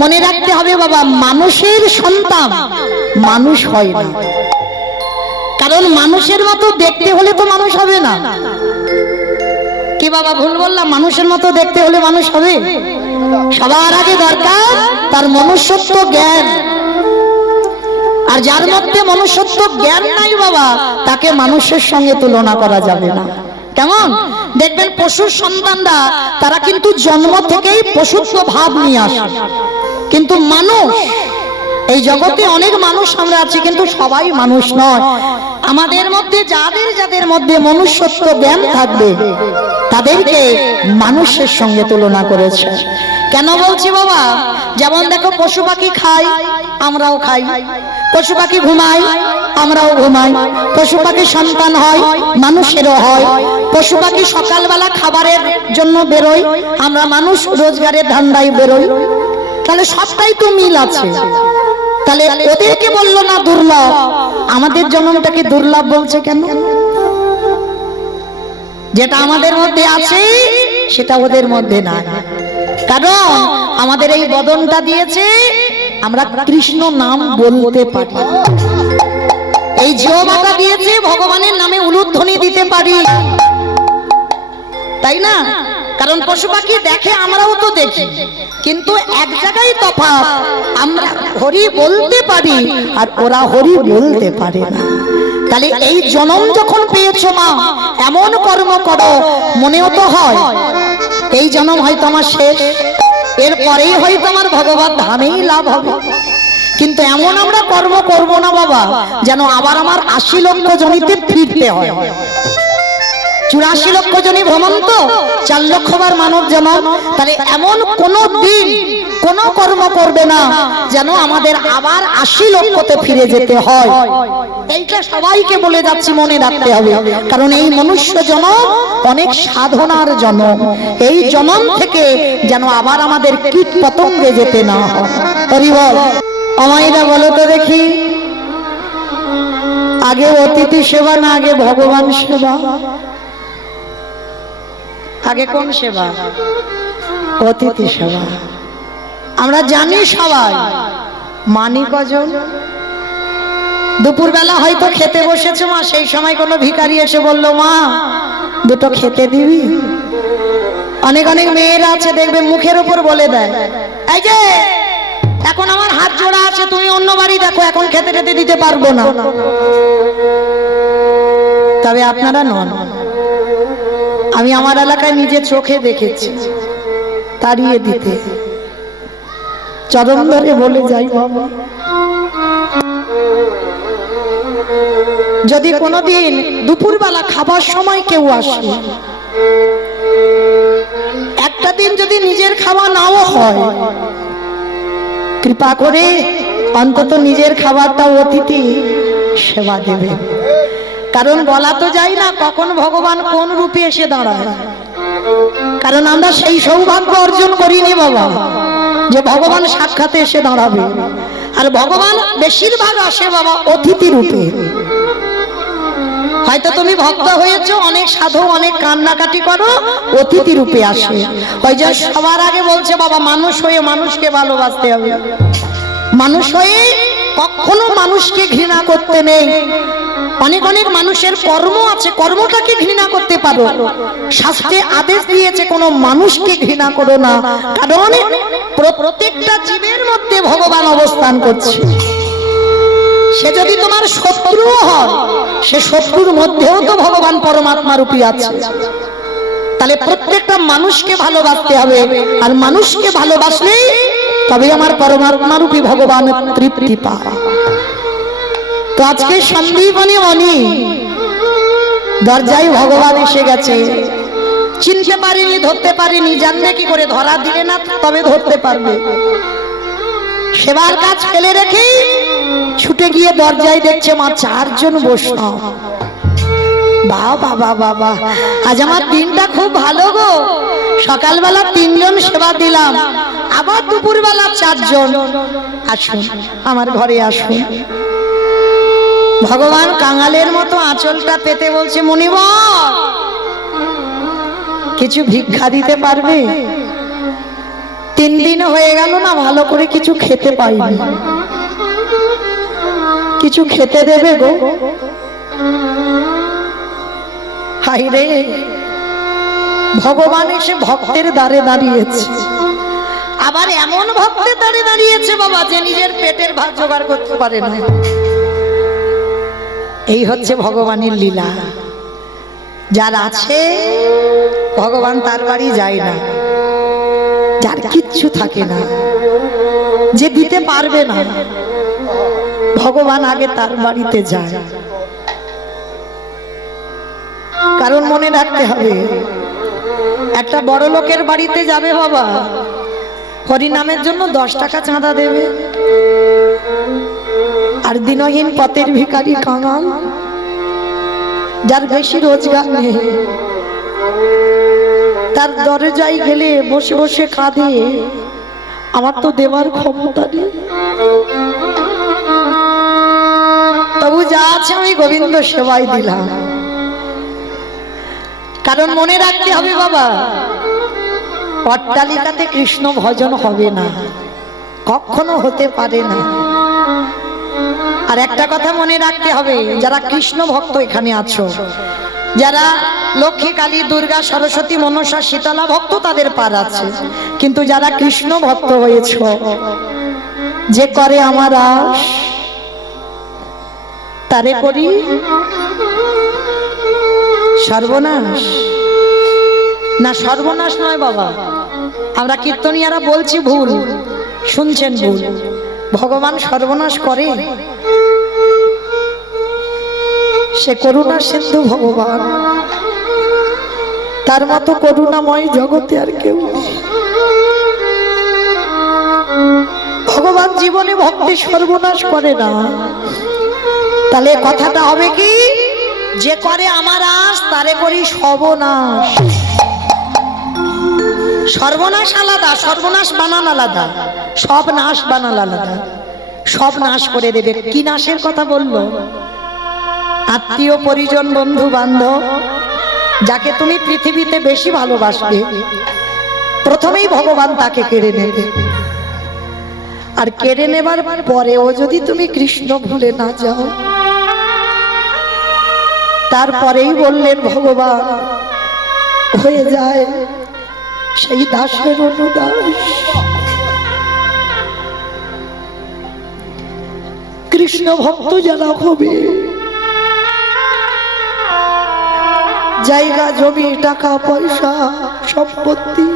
মনে রাখতে হবে বাবা, মানুষের সন্তান মানুষ হয় না। কারণ মানুষের মতো দেখতে হলে তো মানুষ হবে না। কি বাবা ভুল বললাম? মানুষের মতো দেখতে হলে মানুষ হবে? সবার আগে দরকার তার মনুষ্যত্ব জ্ঞান। আর যার মধ্যে মনুষ্যত্ব জ্ঞান নাই বাবা, তাকে মানুষের সঙ্গে তুলনা করা যাবে না। কেমন দেখবেন পশুর সন্তানরা, তারা কিন্তু জন্ম থেকেই পশুত্ব ভাব নিয়ে আসে। কিন্তু মানুষ, এই জগতে অনেক মানুষ আমরা আছি, কিন্তু সবাই মানুষ নয়। আমাদের মধ্যে যাদের যাদের মধ্যে মনুষ্যত্ব জ্ঞান থাকবে, তাদেরকে মানুষের সঙ্গে তুলনা করেছে। কেন বলছি বাবা? যেমন দেখো, পশু পাখি খায়, আমরাও খাই। পশু পাখি ঘুমায়, আমরাও ঘুমাই। পশু পাখি সন্তান হয়, মানুষেরও হয়। পশু পাখি সকালবেলা খাবারের জন্য বেরোয়, আমরা মানুষ রোজগারের ধান্দায় বেরোই। তাহলে সবটাই তো মিল আছে। তাহলে ওদেরকে বললো না দুর্লভ, আমাদের জন্মটাকে দুর্লভ বলছে কেন? যেটা আমাদের মধ্যে আছে সেটা ওদের মধ্যে নাই। কারণ আমাদের এই বদনটা দিয়েছে, আমরা কৃষ্ণ নাম বলতে পারি। এই জিহ্বাটা দিয়েছে, ভগবানের নামে উলুধ্বনি দিতে পারি, তাই না? কারণ পশু পাখি দেখে, আমরাও তো দেখি, কিন্তু এক জায়গায় তফাৎ, আমরা হরি বলতে পারি আর ওরা হরি বলতে পারে না। তাহলে এই জন্ম যখন পেয়েছো মা, এমন কর্ম করো, মনেও তো হয় এই জন্ম হয়তো আমার শেষ, এরপরেই হয়তো আমার ভগবত ধামেই লাভ হবে। কিন্তু এমন আমরা কর্ম করব না বাবা, যেন আবার আমার ৮০ লক্ষ জনিতে ফিরতে হয়। ৮৪ লক্ষ জনি ভ্রমণ তো ৪ লক্ষবার মানব জন্ম। তাহলে এমন কোন দিন কোন কর্ম করবে না যেন আমাদের আবার ৮০ লক্ষতে ফিরে যেতে হয়। এইটা সবাইকে বলে যাচ্ছি, মনে রাখতে হবে। কারণ এই মনুষ্য জন্ম অনেক সাধনার জন্ম। এই জন্ম থেকে যেন আবার আমাদের কীট পতঙ্গে যেতে না হয়। হরি বল। আমায়রা বলো তো দেখি, আগে অতিথি সেবা না আগে ভগবান সেবা? আগে কোন সেবা? অতিথি সেবা। আমরা জানি সবাই, মানি কজন? দুপুর বেলা হয়তো খেতে বসেছে মা, সেই সময় কোনো ভিখারি এসে বলল, মা দুটো খেতে দিবি? অনেক অনেক মেয়েরা আছে দেখবে মুখের উপর বলে দেয়, এই যে এখন আমার হাত জোড়া আছে, তুমি অন্য বাড়ি দেখো, এখন খেতে খেতে দিতে পারবো না। তবে আপনারা নন, আমি আমার এলাকায় নিজে চোখে দেখেছি তাড়িয়ে দিতে। চরণ ধরে বলে যাই, বাবা যদি কোনোদিন দুপুরবেলা খাবার সময় কেউ আসে, একটা দিন যদি নিজের খাওয়া নাও হয়, কৃপা করে অন্তত নিজের খাবারটা অতিথি সেবা দেবে। কারণ বলা তো যায় না কখন ভগবান কোন রূপে এসে দাঁড়ায়। কারণ আমরা সেই সৌভাগ্য অর্জন করিনি বাবা যে ভগবান সাক্ষাতে এসে দাঁড়াবে। আর ভগবান বেশিরভাগ আসে বাবা অতিথি রূপে। হয়তো তুমি ভক্ত হয়েছো, অনেক সাধু অনেক কান্নাকাটি করো, অতিথি রূপে আসে। ওই যে সবার আগে বলছে বাবা, মানুষ হয়ে মানুষকে ভালোবাসতে হবে। মানুষ হয়ে কখনো মানুষকে ঘৃণা করতে নেই। অনেক অনেক মানুষের কর্ম আছে, কর্মটাকে ঘৃণা করতে পারো। শাস্ত্রে আদেশ দিয়েছে কোনো মানুষকে ঘৃণা করো না, কারণ প্রত্যেকটা জীবের মধ্যে ভগবান অবস্থান করছে। সে যদি তোমার শত্রু হয়, সে শত্রুর মধ্যেও তো ভগবান পরমাত্মা রূপী আছে। তাহলে প্রত্যেকটা মানুষকে ভালোবাসতে হবে, আর মানুষকে ভালোবাসলেই তবে আমার পরমাত্মা রূপী ভগবান তৃপ্তি পায়। তো আজকে সন্দীপনী মনি দরজায় ভগবান এসে গেছে। চিনতে পারিনি, ধরতে পারিনি, জানলে কি করে? ধরা দিলে না তবে ধরতে পারবে। সেবার কাজ ফেলে রেখে ছুটে গিয়ে দরজায় দেখছে মা ৪ জন বৈষ্ণব। বাবা বাবা বাবা, আজ আমার দিনটা খুব ভালো গো। সকালবেলা ৩ জন সেবা দিলাম, আবার দুপুরবেলা ৪ জন। আসুন আমার ঘরে আসুন। ভগবান কাঙালের মতো আঁচলটা পেতে বলছে, মুনিবর কিছু ভিক্ষা দিতে পারবে? 3 দিন হয়ে গেল না, ভালো করে কিছু খেতে পাইনি। কিছু খেতে দেবে গো? হাই রে, ভগবান এসে ভক্তের দ্বারে দাঁড়িয়েছে। আবার এমন ভক্তের দ্বারে দাঁড়িয়েছে বাবা যে নিজের পেটের ভাত জোগাড় করতে পারে না। এই হচ্ছে ভগবানের লীলা। যার আছে ভগবান তার বাড়ি যায় না, যার কিচ্ছু থাকে না, যে দিতে পারবে না, ভগবান আগে তার বাড়িতে যায়। কারণ মনে রাখতে হবে, একটা বড় লোকের বাড়িতে যাবে বাবা, হরিনামের জন্য 10 টাকা চাঁদা দেবে, আর দিনহীন পথের ভিখারি কাঙাল, যার বেশি রোজগার নেই, তার দরজায় গেলে বসে বসে কাঁদে, আমার তো দেওয়ার ক্ষমতা নেই, তবু যা আছে আমি গোবিন্দ সেবায় দিলাম। কারণ মনে রাখতে হবে বাবা, অট্টালিকাতে কৃষ্ণ ভজন হবে না, কখনো হতে পারে না। আর একটা কথা মনে রাখতে হবে, যারা কৃষ্ণ ভক্ত এখানে আছো, যারা লক্ষ্মী, কালী, দুর্গা, সরস্বতী, মনসা, শীতলা ভক্ত, তাদের পার আছে। কিন্তু যারা কৃষ্ণ ভক্ত হয়েছ, যে করে আমার আশ তারে করি সর্বনাশ। না, সর্বনাশ নয় বাবা, আমরা কীর্তনিয়ারা বলছি ভুল, শুনছেন ভুল। ভগবান সর্বনাশ করে, সে করুণা সিন্ধু ভগবান, তার মতো করুণাময় জগতে আর কেউ নেই। ভগবান জীবনে ভক্তি সর্বনাশ করে না। তাহলে কথাটা হবে কি, যে করে আমার আশ তারে করি সর্বনাশ। সর্বনাশ আলাদা, সর্বনাশ বানান আলাদা, সব নাশ বানান আলাদা। সব নাশ করে দেবে। কি নাশের কথা বললো? আত্মীয় পরিজন, বন্ধু বান্ধব, যাকে তুমি পৃথিবীতে বেশি ভালোবাসবে, প্রথমেই ভগবান তাকে কেড়ে নেবে। আর কেড়ে নেবার পরেও যদি তুমি কৃষ্ণ ভুলে না যাও, তারপরেই বললেন ভগবান হয়ে যায় সেই দাসের অনুদাস। কৃষ্ণ ভক্ত যারা হবে, জায়গা জমি, টাকা পয়সা, সম্পত্তি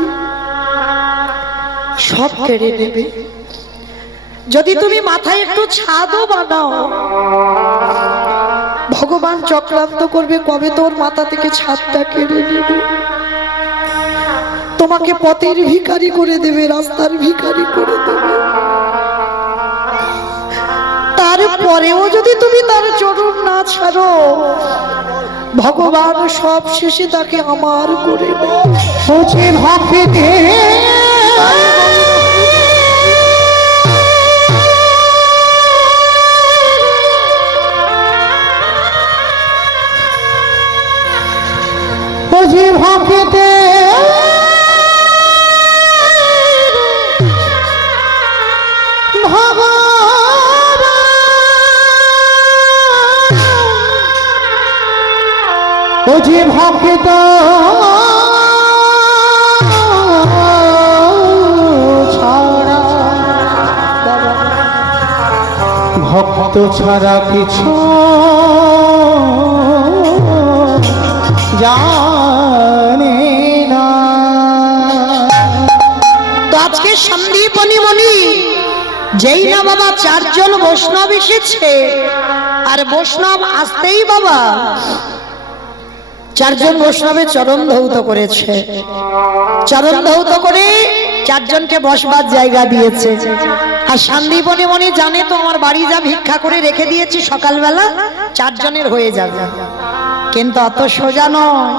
সব কেড়ে নেবে। যদি তুমি মাথায় একটু ছাদও বানাও, ভগবান চক্রান্ত করবে কবে তোর মাথা থেকে ছাদটা কেড়ে নেবে। তোমাকে পথের ভিখারি করে দেবে, রাস্তার ভিখারি করে দেবে। তারপরেও যদি তুমি তার চরণ না ছাড়ো, ভগবান সব শেষে তাকে আমার করে নেবে। ভক্তি ভক্তি ও যে ভক্ত ছাড়া, ভক্ত ছাড়া কিছু জানে না। তো আজকে সন্দীপনী মণি যেই না বাবা 4 জন বৈষ্ণব এসেছে, আর বৈষ্ণব আসতেই বাবা 4 জন বৈষ্ণবের চরণ ধৌত করেছে। চরণ ধৌত করে 4 জনকে বসবার জায়গা দিয়েছে। আর সন্দীপনী মণি জানে তো আমার বাড়ি যা ভিক্ষা করে রেখে দিয়েছি সকালবেলা 4 জনের হয়ে যাবে, কিন্তু অত সোজা নয়।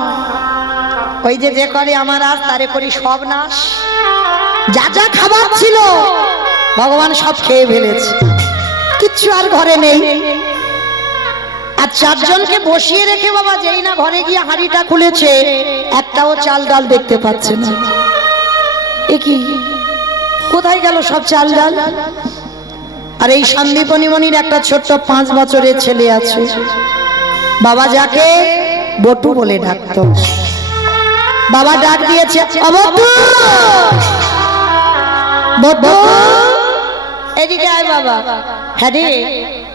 ওই যে করে আমার আজ তারে করি সব নাশ। যা যা খাবার ছিল ভগবান সব খেয়ে ফেলেছে, কিচ্ছু আর ঘরে নেই। আর 4 জনকে বসিয়ে রেখে বাবা যেই না ঘরে গিয়ে হাঁড়িটা খুলেছে, একটাও চাল ডাল দেখতে পাচ্ছে না। এ কি কোথায় গেল সব চাল ডাল? আর এই সন্দীপনী মনির একটা ছোট্ট 5 বছরের ছেলে আছে, বাবা যাকে বটু বলে ডাকতো। বাবা ডাক দিয়েছে, অবটু বটু এদিকে আয় বাবা। হ্যাঁ রে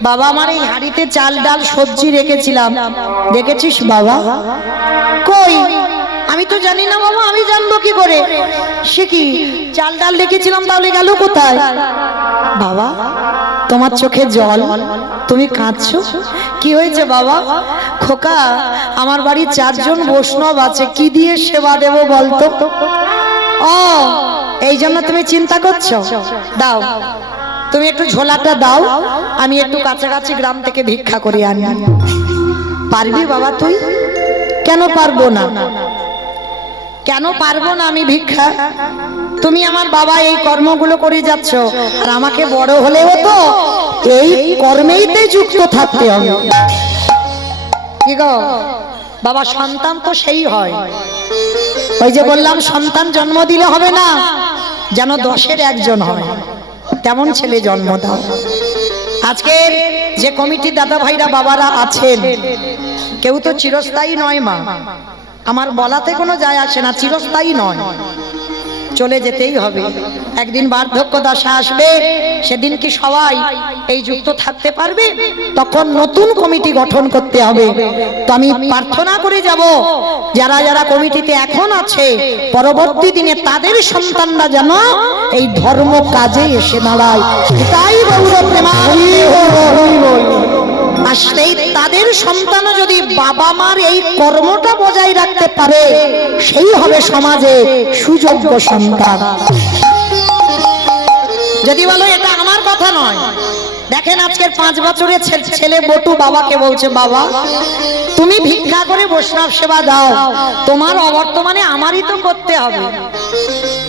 বাবা, আমার এই হাঁড়িতে চাল ডাল সবজি রেখেছিলাম, দেখেছিস বাবা? কই, আমি তো জানি না বাবা, আমি জানবো কি করে? সে কি, চাল ডাল রেখেছিলাম তাহলে গেল কোথায়? বাবা তোমার চোখে জল, তুমি কাঁদছো, কি হয়েছে বাবা? খোকা, আমার বাড়ি 4 জন বৈষ্ণব আছে, কি দিয়ে সেবা দেব বলতো? ও এই জন্য তুমি চিন্তা করছো? দাও তুমি একটু ঝোলাটা দাও, আমি একটু কাছাকাছি গ্রাম থেকে ভিক্ষা করে আনি। পারবি বাবা তুই? কেন পারবো না, কেন পারবো না আমি ভিক্ষা? তুমি আমার বাবা এই কর্মগুলো করে যাচ্ছ, আর আমাকে বড় হলেও তো এই কর্মেইতে যুক্ত থাকতে হবে। কি গো বাবা, সন্তান তো সেই হয়, ওই যে বললাম সন্তান জন্ম দিলে হবে না, যেন 10-এর 1 হয়, তেমন ছেলে জন্ম দাও। আজকে যে কমিটির দাদা ভাইরা বাবারা আছেন, কেউ তো চিরস্থায়ী নয় মা, আমার বলাতে কোনো যায় আসে না, চিরস্থায়ী নয়, চলে যেতেই হবে। একদিন বার্ধক্য দশা আসবে, সেদিন কি সবাই এই যুক্ত থাকতে পারবে? তখন নতুন কমিটি গঠন করতে হবে। তো আমি প্রার্থনা করে যাব, যারা যারা কমিটিতে এখন আছে, পরবর্তী দিনে তাদের সন্তানরা যেন এই ধর্ম কাজে এসে দাঁড়ায়। তাই আর সেই তাদের সন্তানও যদি বাবা মার এই কর্মটা বজায় রাখতে পারে, সেই হবে সমাজে সুযোগ্য সন্তান। যদি বলো এটা আমার কথা নয়, দেখেন আজকের 5 বছরের ছেলে বটু বাবাকে বলছে, বাবা তুমি ভিক্ষা করে বৈষ্ণব সেবা দাও, তোমার অবর্তমানে আমারই তো করতে হবে।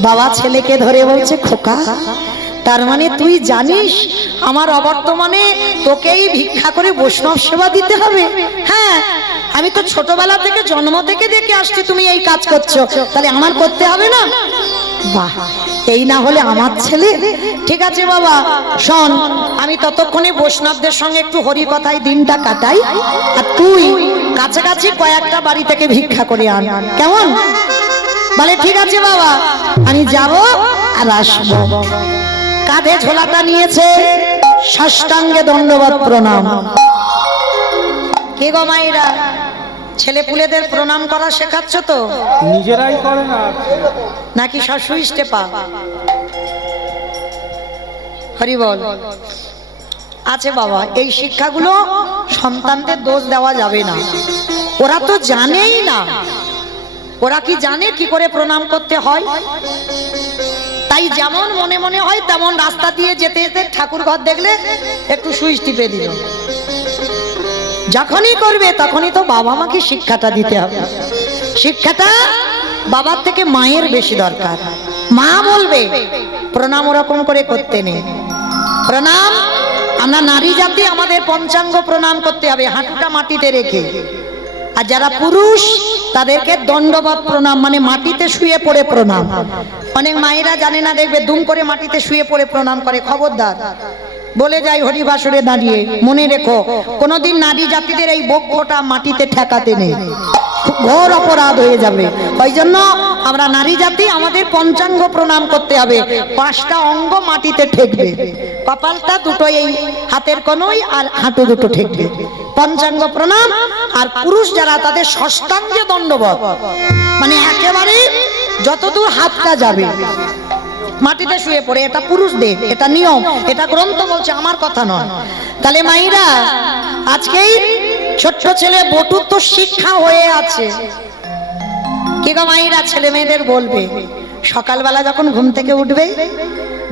বাবা ছেলেকে ধরে বলছে, খোকা তার মানে তুই জানিস আমার অবর্তমানে তোকেই ভিক্ষা করে বৈষ্ণব সেবা দিতে হবে? হ্যাঁ, আমি তো ছোটবেলা থেকে জন্ম থেকে দেখে আসছি তুমি এই কাজ করছো, তাহলে আমার করতে হবে না? বাহ, এই না হলে আমার ছেলে। ঠিক আছে বাবা, শোন, আমি ততক্ষণে বৈষ্ণবদের সঙ্গে একটু হরি কথায় দিনটা কাটাই, আর তুই কাছাকাছি কয়েকটা বাড়ি থেকে ভিক্ষা করে আন, কেমন? বলে ঠিক আছে বাবা, আমি যাব আর আসবো। কাঁধে ঝোলাটা নিয়েছে, সাষ্টাঙ্গে দণ্ডবত প্রণাম। কে গো মায়েরা, ছেলে পুলেদের প্রণাম করা শেখাচ্ছ তো? নিজেরাই করে না নাকি সব সুইস্টে পা? হরি বল। আছে বাবা, এই শিক্ষাগুলো সন্তানদের দোষ দেওয়া যাবে না, ওরা তো জানেই না। ওরা কি জানে কি করে প্রণাম করতে হয়? তাই যেমন মনে মনে হয় তেমন রাস্তা দিয়ে যেতে যেতে ঠাকুর ঘর দেখলে একটু সুইচ টিপে দিল। যখনই করবে তখনই তো বাবা মাকে শিক্ষাটা দিতে হবে। শিক্ষাটা বাবার থেকে মায়ের বেশি দরকার। মা বলবে প্রণাম ওরকম করে করতে নেই। প্রণাম আমরা নারী জাতি, আমাদের পঞ্চাঙ্গ প্রণাম করতে হবে হাঁটুটা মাটিতে রেখে। আর যারা পুরুষ তাদেরকে দণ্ডবত প্রণাম, মানে মাটিতে শুয়ে পড়ে প্রণাম। অনেক মায়েরা জানে না, দেখবে দুম করে মাটিতে শুয়ে পড়ে প্রণাম করে। খবরদার, বলে যাই হরিবাসরে দাঁড়িয়ে, মনে রেখো কোনোদিন নারী জাতিদের এই বক্ষটা মাটিতে ঠেকাতে নেই, ঘোর অপরাধ হয়ে যাবে। ওই জন্য আমরা নারী জাতি, আমাদের পঞ্চাঙ্গ প্রণাম করতে হবে। 5টা অঙ্গ মাটিতে ঠেকবে, কপালটা দুটো এই হাতের কোণয় আর হাঁটু দুটো ঠেকবে, পঞ্চাঙ্গ প্রণাম। আর পুরুষ যারা তাদের ষষ্ঠাঙ্গে দণ্ডবত, মানে একেবারে যতদূর হাতটা যাবে মাটিতে শুয়ে পড়ে। এটা পুরুষদের, এটা নিয়ম, এটা গ্রন্থ বলছে, আমার কথা নয়। তাহলে মাইরা, আজকেই ছোট্ট ছেলে বটুর তো শিক্ষা হয়ে আছে। কি গো মাইরা, ছেলে মেয়েদের বলবে সকালবেলা যখন ঘুম থেকে উঠবে,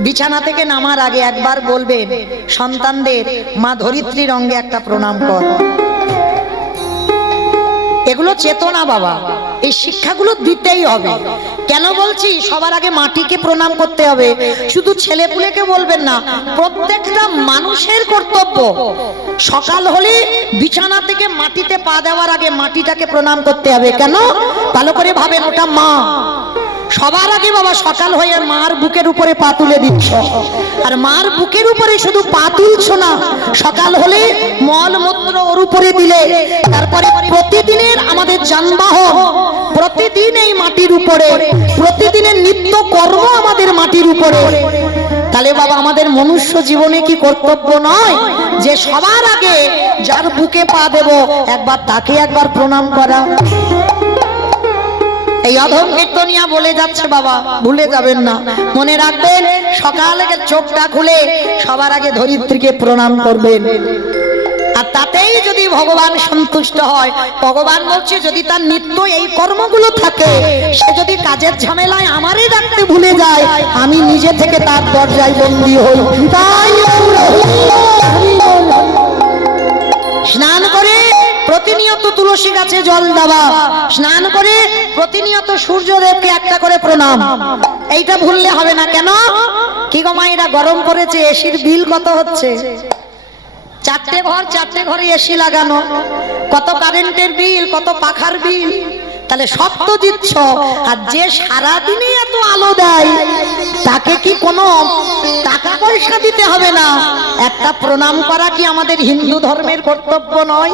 বিছানা থেকে নামার আগে একবার বলবেন সন্তানদের, মা ধরিত্রীর অঙ্গে একটা প্রণাম কর। এগুলো চেতনা বাবা, এই শিক্ষাগুলো দিতেই হবে। কেন বলছি সবার আগে মাটিকে প্রণাম করতে হবে? শুধু ছেলেপুলেকে বলবেন না, প্রত্যেকটা মানুষের কর্তব্য সকাল হলে বিছানা থেকে মাটিতে পা দেওয়ার আগে মাটিটাকে প্রণাম করতে হবে। কেন? ভালো করে ভাবেন, ওটা মা। সবার আগে বাবা সকাল হয়ে মার বুকের উপরে পা তুলে দিচ্ছ, আর মার বুকের উপরে শুধু পা তুলছ না, সকাল হলে মল মূত্র ওর উপরে দিলে, তারপরে প্রতিদিনের আমাদের যানবাহন প্রতিদিন এই মাটির উপরে, প্রতিদিনের নিত্য কর্ম আমাদের মাটির উপরে। তাহলে বাবা আমাদের মনুষ্য জীবনে কি কর্তব্য নয় যে সবার আগে যার বুকে পা দেব একবার তাকে একবার প্রণাম করা? এই অধম কীর্তনিয়া বলে যাচ্ছে বাবা, ভুলে যাবেন না, মনে রাখবেন সকালে চোখটা খুলে সবার আগে ধরিত্রীকে প্রণাম করবেন। আর তাতেই যদি ভগবান সন্তুষ্ট হয়, ভগবান বলছে যদি তার নিত্য এই কর্মগুলো থাকে, সে যদি কাজের ঝামেলায় আমারই ডাকতে ভুলে যায়, আমি নিজে থেকে তার দরজায় বন্দী হই। তাই স্নান করে প্রতিনিয়ত তুলসী গাছে জল দেওয়া, স্নান করে প্রতিনিয়ত সূর্যদেবকে একটা করে প্রণাম, এইটা ভুললে হবে না। কেন কি গো মায়েরা, গরম পড়েছে, এসির বিল কত হচ্ছে? চারটে ঘরে এসি লাগানো, কত কারেন্টের বিল, কত পাখার বিল, তাহলে সব তো দিচ্ছ। আর যে সারাদিনে এত আলো দেয় তাকে কি কোনো টাকা পয়সা দিতে হবে না? একটা প্রণাম করা কি আমাদের হিন্দু ধর্মের কর্তব্য নয়?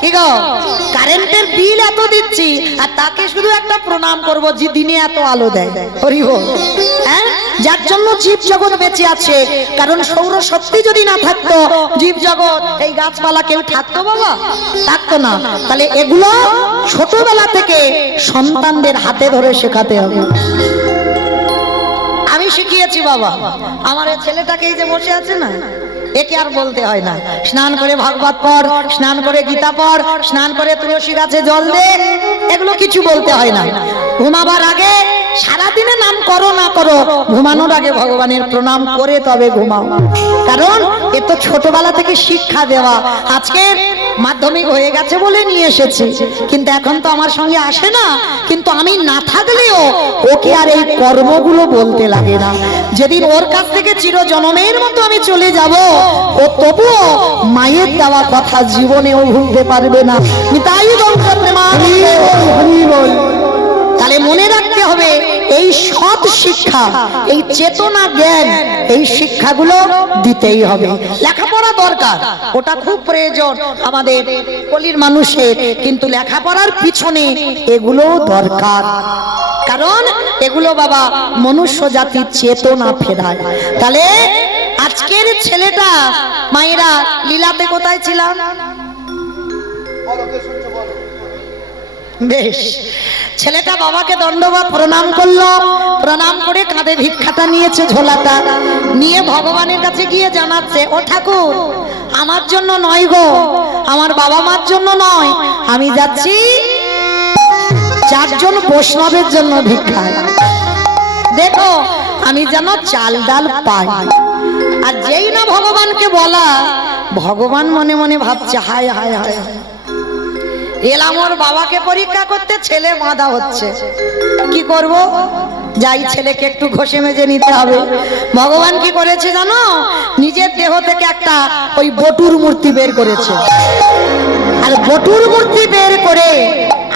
কি গো, কারেন্টের বিল এত দিচ্ছি আর তাকে শুধু একটা প্রণাম করব যে দিনে এত আলো দেয়। হরি বল। হ্যাঁ, যার জন্য জীব জগৎ বেঁচে আছে। কারণ সৌরশক্তি যদি না থাকতো, জীব জগৎ এই গাছপালা কেউ থাকতো বাবা? থাকতো না। তাহলে এগুলো ছোটবেলা থেকে সন্তানদের হাতে ধরে শেখাতে হবে। আমি শিখিয়েছি বাবা, আমার এই ছেলেটাকে এই যে বসে আছে না, একে আর বলতে হয় না স্নান করে ভাগবত পড়, স্নান করে গীতা পড়, স্নান করে তুলসী গাছে জল দে, এগুলো কিছু বলতে হয় না। ঘুমাবার আগে সারাদিনে নাম করো না করো, ঘুমানোর আগে ভগবানের প্রণাম করে তবে ঘুমাও। কারণ এ তো ছোটবেলা থেকে শিক্ষা দেওয়া। আজকে মাধ্যমিক হয়ে গেছে বলে নিয়ে এসেছি, কিন্তু এখন তো আমার সঙ্গে আসে না। কিন্তু আমি না থাকলেও ওকে আর এই কর্মগুলো বলতে লাগে না। যেদিন ওর কাছ থেকে চিরজনমের মতো আমি চলে যাব, ও তবুও মায়ের দেওয়া কথা জীবনেও ভুলতে পারবে না। তাই তাহলে মনে রাখতে হবে এই সৎ শিক্ষা, এই চেতনা জ্ঞান, এই শিক্ষাগুলো দিতেই হবে। লেখাপড়া দরকার, ওটা খুব প্রয়োজন আমাদের কলির মানুষের, কিন্তু লেখাপড়ার পিছনে এগুলো দরকার। কারণ এগুলো বাবা মনুষ্য জাতির চেতনা ফেরায়। তাহলে আজকের ছেলেটা মায়েরা লীলাতে কোথায় ছিলাম? বেশ, ছেলেটা বাবাকে দণ্ডবত প্রণাম করলো, প্রণাম করে কাঁধে ভিক্ষাটা নিয়েছে, ঝোলাটা নিয়ে ভগবানের কাছে গিয়ে জানাচ্ছে, ও ঠাকুর, আমার জন্য নয় গো, আমার বাবা মার জন্য নয়, আমি যাচ্ছি 4 জন বৈষ্ণবের জন্য ভিক্ষায়। দেখো আমি যেন চাল ডাল পাই। আর যেই না ভগবানকে বলা, ভগবান মনে মনে ভাবছে হায় হায় হায়, এলাম ওর বাবাকে পরীক্ষা করতে, ছেলে বাঁধা হচ্ছে, কি করব? যাই ছেলেকে একটু ঘষে মেজে নিতে হবে। ভগবান কি করেছে জানো? নিজের দেহ থেকে একটা ওই বটুর মূর্তি বের করেছে। আর বটুর মূর্তি বের করে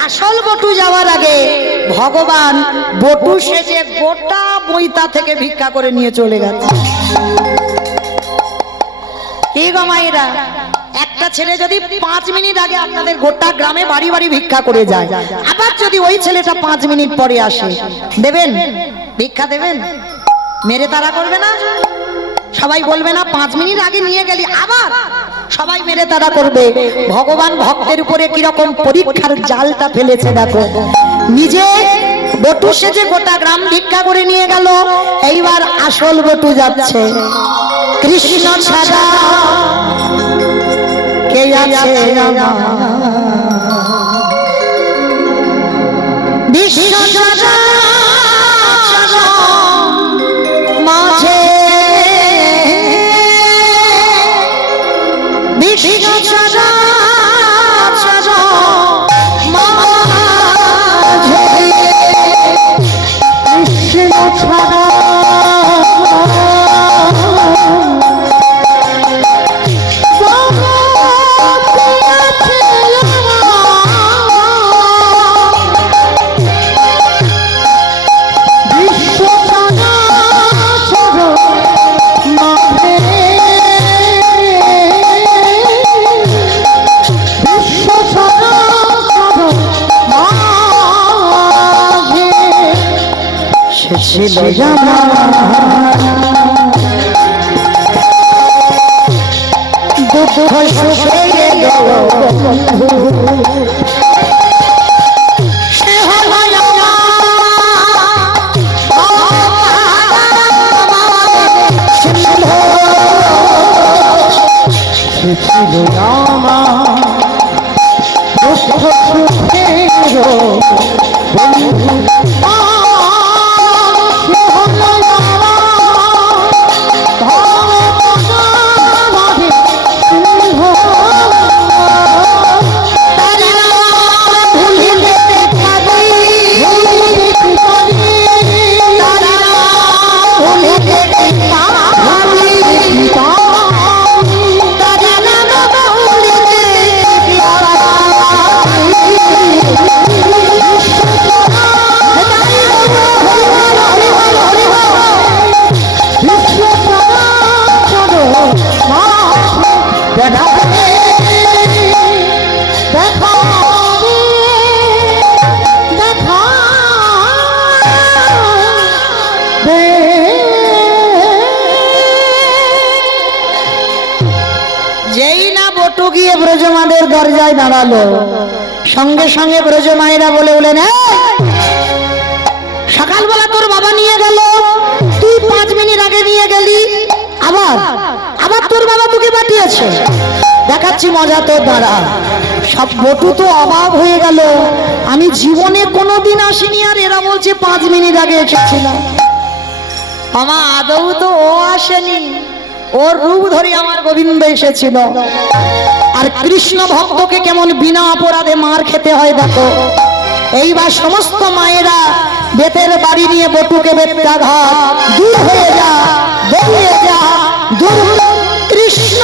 আসল বটু যাওয়ার আগে ভগবান বটু সেজে গোটা বইতা থেকে ভিক্ষা করে নিয়ে চলে গেছে। কি গো মায়েরা, একটা ছেলে যদি 5 মিনিট আগে আপনাদের গোটা গ্রামে বাড়ি বাড়ি ভিক্ষা করে যায়, আবার যদি ওই ছেলেটা 5 মিনিট পরে আসে, দেবেন? ভিক্ষা দেবেন? মেরে তারা করবে না? সবাই বলবে না 5 মিনিট আগে নিয়ে গেলি, আবার সবাই মেরে তারা করবে। ভগবান ভক্তের উপরে কিরকম পরীক্ষার জালটা ফেলেছে দেখো। নিজে বটু সেজে গোটা গ্রাম ভিক্ষা করে নিয়ে গেল, এইবার আসল বটু যাচ্ছে। কৃষ্ণ ছাড়া কে আছে আমার, বিশ্ব ছাড়া মাঝে, বিশ্ব ছাড়া মাঝে, কৃষ্ণ ছাড়া ছিল জানা দুঃখ সুখে গেল বন্ধু সে হলো ছিল আমার দুঃখ সুখের বন্ধু। যেই না বটু গিয়ে ব্রজমাদের দরজায় দাঁড়ালো সঙ্গে সঙ্গে ব্রজমায়েরা বলে উঠলেন সকালবেলা তোর বাবা নিয়ে গেল তুই 5 মিনিট আগে নিয়ে গেলি আবার আবার তোর বাবা তোকে পাঠিয়েছে দেখাচ্ছি মজা তোর দ্বারা সব বটু তো অবাক হয়ে গেল আমি জীবনে কোনোদিন আসিনি আর এরা বলছে 5 মিনিট আগে এসেছিলাম আমার আদৌ তো ও আসেনি ওর রূপ ধরে আমার গোবিন্দ এসেছিল আর কৃষ্ণ ভক্তকে কেমন বিনা অপরাধে মার খেতে হয় দেখো এইবার সমস্ত মায়েরা বেতের বাড়ি নিয়ে বটুকে বেত্রাঘাত দূর হয়ে যা বেরিয়ে যা দূর কৃষ্ণ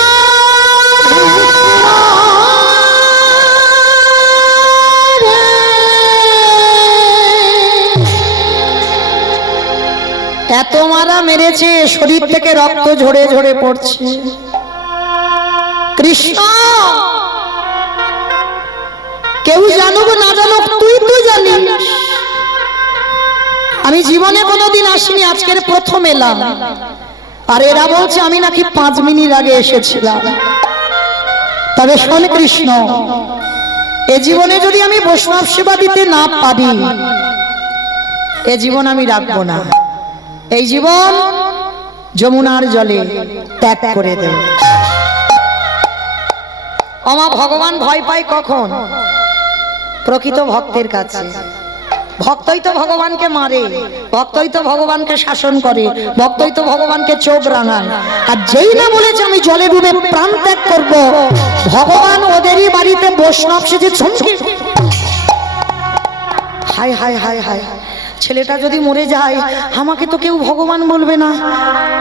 এত মারা মেরেছে শরীর থেকে রক্ত ঝরে ঝরে পড়ছে কৃষ্ণ কেউ জানুক না জানুক তুই তো জানিস আমি জীবনে কোনোদিন আসিনি আজকের প্রথম এলাম আর এরা বলছে আমি নাকি 5 মিনিট আগে এসেছিলাম তবে শোন কৃষ্ণ এ জীবনে যদি আমি বৈষ্ণব সেবা দিতে না পারি এ জীবন আমি রাখবো না এই জীবন যমুনার জলে ত্যাগ করে দেব আমার ভগবান ভয় পায় কখন প্রকৃত ভক্তের কাছে ভক্তই তো ভগবানকে মারে ভক্তই তো ভগবানকে শাসন করে ভক্তই তো ভগবানকে চোখ রাঙায় আর যেই না বলেছে আমি জলে ডুবে প্রাণ ত্যাগ করব ভগবান ওদেরই বাড়িতে বৈষ্ণব সেজে চমকে হায় হায় হায় হায় ছেলেটা যদি মরে যায় আমাকে তো কেউ ভগবান বলবে না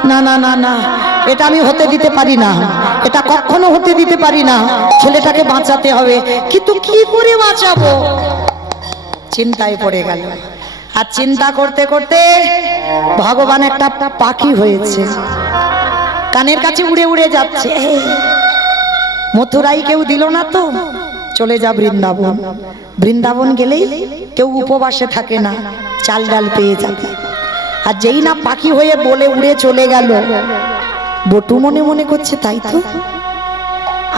না না না না এটা আমি হতে দিতে পারি না এটা কখনো হতে দিতে পারি না ছেলেটাকে বাঁচাতে হবে কিন্তু কি করে বাঁচাবো চিন্তায় পড়ে গেল আর চিন্তা করতে করতে ভগবান একটা পাখি হয়েছে কানের কাছে উড়ে উড়ে যাচ্ছে মথুরাই কেউ দিল না তো চলে যা বৃন্দাবন বৃন্দাবন গেলেই কেউ উপবাসে থাকে না চাল ডাল পেয়ে যাবে আর যেই না পাখি হয়ে বলে উড়ে চলে গেল বটু মনে মনে করছে তাই তো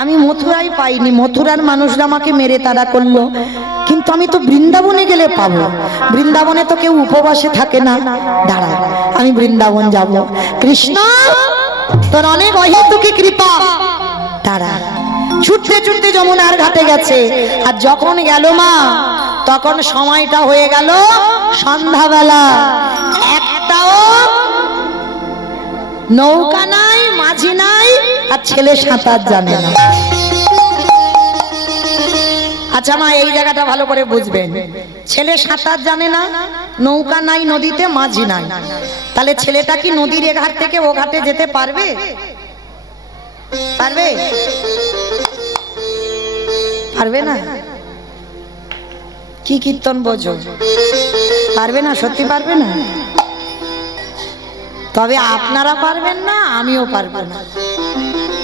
আমি মথুরাই পাইনি মথুরার মানুষরা আমাকে মেরে তাড়া করলো কিন্তু আমি তো বৃন্দাবনে গেলে পাবো বৃন্দাবনে তো কেউ উপবাসে থাকে না দাঁড়া আমি বৃন্দাবন যাব কৃষ্ণ তোর অনেক অহেতুকী কৃপা দাঁড়া ছুটতে ছুটতে যমুনার ঘাটে গেছে আর যখন গেল মা তখন সময়টা হয়ে গেল সন্ধ্যাবেলা একটাও নৌকা নাই মাঝি নাই আর ছেলে সাঁতার জানে না আচ্ছা মা এই জায়গাটা ভালো করে বুঝবেন ছেলে সাঁতার জানে না নৌকা নাই নদীতে মাঝি নাই তাহলে ছেলেটা কি নদীর এ ঘাট থেকে ও ঘাটে যেতে পারবে পারবে পারবে না কি কীর্তন বোঝো পারবে না সত্যি পারবে না তবে আপনারা পারবেন না আমিও পারবো না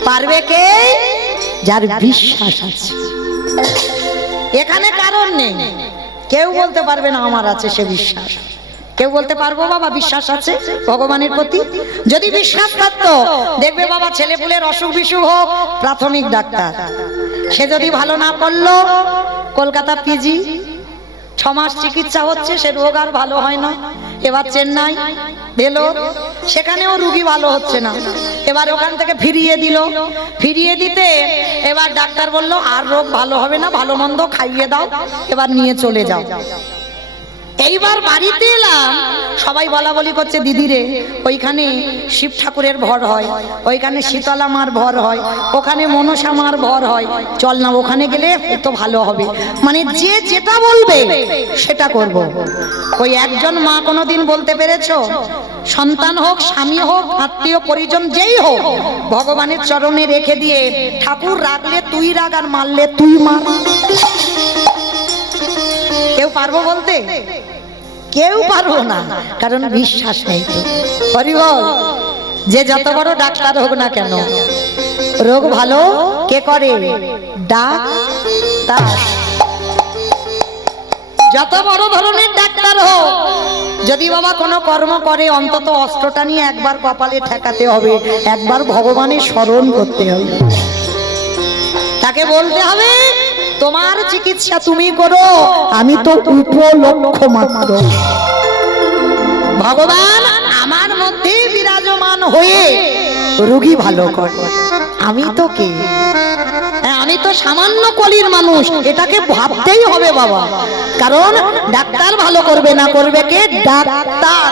পারবে কে যার বিশ্বাস আছে এখানে কারণ নেই কেউ বলতে পারবে না আমার আছে সে বিশ্বাস কেউ বলতে পারবো বাবা বিশ্বাস আছে ভগবানের প্রতি? যদি বিশ্বাস থাকতো দেখবে বাবা ছেলেপুলের অসুখ বিসুখ হোক প্রাথমিক ডাক্তার, সে যদি ভালো না করলো কলকাতা পিজি 6 মাস চিকিৎসা হচ্ছে, সে রোগ আর ভালো হয় না, এবার চেন্নাই ভেলোর, সেখানেও রুগী ভালো হচ্ছে না, এবার ওখান থেকে ফিরিয়ে দিল, ফিরিয়ে দিতে এবার ডাক্তার বলল আর রোগ ভালো হবে না, ভালো মন্দ খাইয়ে দাও, এবার নিয়ে চলে যাও। এইবার বাড়িতে এলাম, সবাই বলা বলি করছে দিদি রে ওইখানে শিব ঠাকুরের ভর হয়, ওইখানে শীতলা মার ভর হয়, ওখানে মনসা মার ভর হয়, চল না ওখানে গেলে তো ভালো হবে। মানে যে যেটা বলবে সেটা করব। ওই একজন মা কোনোদিন বলতে পেরেছো সন্তান হোক স্বামী হোক আত্মীয় পরিজন যেই হোক ভগবানের চরণে রেখে দিয়ে ঠাকুর রাখলে তুই রাখ আর মারলে তুই মার? কেউ পারবো বলতে? কেউ পারবো না, কারণ বিশ্বাস নেই তো। হরি বল। যে যত বড় ডাক্তার হোক না কেন রোগ ভালো কে করে? ডাক্তার। যত বড় ধরনের ডাক্তার হোক যদি বাবা কোনো কর্ম করে অন্তত অস্ত্রটা নিয়ে একবার কপালে ঠেকাতে হবে, একবার ভগবানের স্মরণ করতে হবে, তাকে বলতে হবে তোমার চিকিৎসা তুমি করো, আমি তো উপলক্ষ মাত্র। ভগবান আমার মধ্যে বিরাজমান হয়ে রোগী ভালো করে, আমি তো কে? আমি তো সামান্য কলির মানুষ, এটাকে ভাবতেই হবে বাবা। কারণ ডাক্তার ভালো করবে না, করবে কে? ডাক্তার।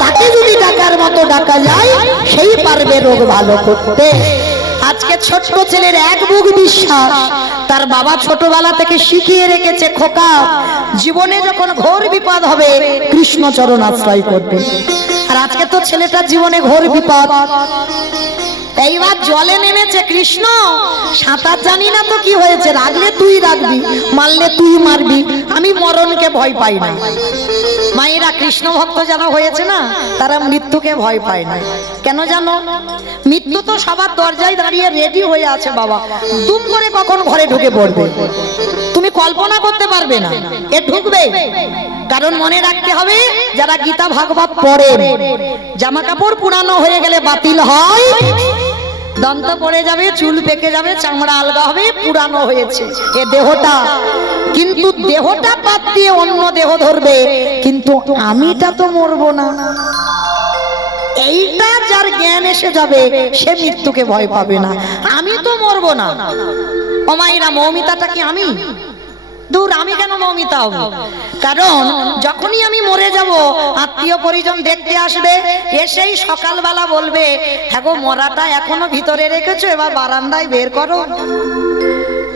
তাকে যদি ডাকার মতো ডাকা যায় সেই পারবে রোগ ভালো করতে। আজকে ছোট্ট ছেলের এক বুক বিশ্বাস, তার বাবা ছোটবেলা থেকে শিখিয়ে রেখেছে খোকা জীবনে যখন ঘোর বিপদ হবে কৃষ্ণ চরণ আশ্রয় করবে। আর আজকে তো ছেলেটার জীবনে ঘোর বিপদ, এইবার জলে নেমেছে, কৃষ্ণ সাঁতার জানি না তো কি হয়েছে, রাখলে তুই রাখবি মারলে তুই মারবি, আমি মরণকে ভয় পাই না। মায়েরা কৃষ্ণ ভক্ত যারা হয়েছে না তারা মৃত্যুকে ভয় পায় না। কেন জানো? মৃত্যু তো সবার দরজায় দাঁড়িয়ে রেডি হয়ে আছে বাবা, দুম করে কখন ঘরে ঢুকে পড়বে তুমি কল্পনা করতে পারবে না, এ ঢুকবে। কারণ মনে রাখতে হবে যারা গীতা ভাগবত পড়ে জামা কাপড় পুরানো হয়ে গেলে বাতিল হয়, দন্ত পড়ে যাবে, চুল পেকে যাবে, চামড়া আলগা হবে, পুরানো হয়েছে এ দেহটা। কিন্তু দেহটা বাদ দিয়ে অন্য দেহ ধরবে, কিন্তু আমিটা তো মরবো না। এইটা যার জ্ঞান এসে যাবে সে মৃত্যুকে ভয় পাবে না। আমি তো মরবো না। ও মায়েরা, মৌমিতাটা কি আমি? দূর, আমি কেন মৌমিতা হব? কারণ যখনই আমি মরে যাব আত্মীয় পরিজন দেখতে আসবে, এসেই সকালবেলা বলবে হ্যাঁ গো মরাটা এখনো ভিতরে রেখেছো, এবার বারান্দায় বের করো।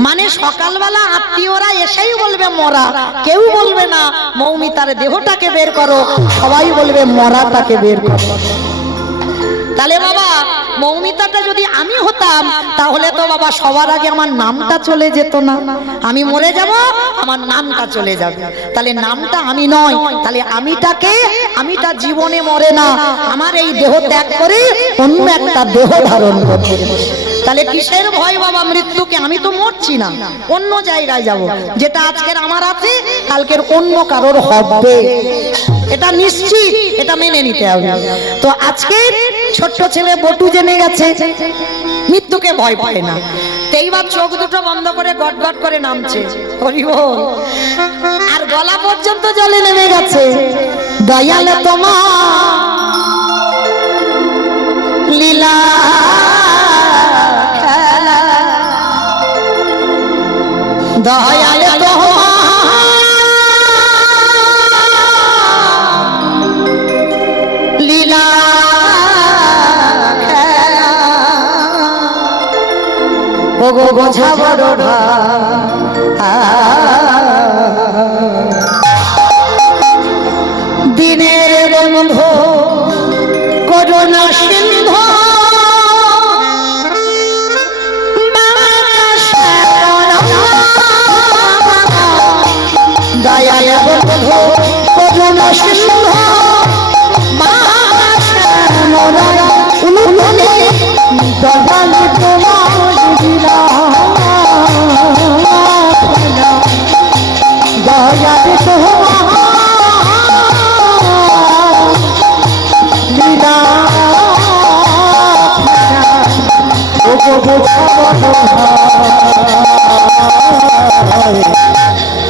মানে সকালবেলা আত্মীয়রা এসেই বলবে মরা, কেউ বলবে না মৌমিতার দেহটাকে বের করো, সবাই বলবে মরাটাকে বের করো। তাহলে বাবা মৌমিতাটা যদি আমি হতাম তাহলে তো বাবা সবার আগে আমার নামটা চলে যেত না। আমি মরে যাব আমার নামটা চলে যাবে, তাহলে নামটা আমি নয়, তাহলে আমিটাকে, আমিটা জীবনে মরে না, আমার এই দেহ ত্যাগ করে অন্য একটা দেহ ধারণ করবে। তাহলে কিসের ভয় বাবা মৃত্যুকে? আমি তো মরছি না, অন্য জায়গায় যাব, যেটা আজকের আমার আছে কালকের অন্য কারোর হবে, এটা নিশ্চিত, এটা মেনে নিতে হবে। তো আজকে ছোট্ট ছেলে বটু জেনে গেছে মৃত্যুকে ভয় পায় না, এইবার চোখ দুটো বন্ধ করে গট গট করে নামছে, হরি বল, আর গলা পর্যন্ত জলে নেমে গেছে। দয়াল তোমার লীলা খেলা, দয়াল তোমার লীলা খেলা, ওগো বোঝা বড় দিনের বন্ধু করুণা সিন্ধু দয়াল বন্ধু করুণা সিন্ধু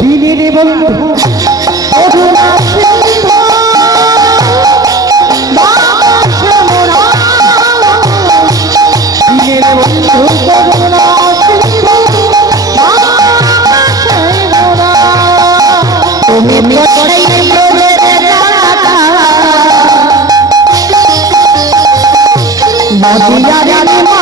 দিনের বন্ধু করুণা সিন্ধু বাতাসে মোরা দিনের বন্ধু করুণা সিন্ধু বাতাসে মোরা তুমি সেই ব্রজের রাধা মদিয়ার মা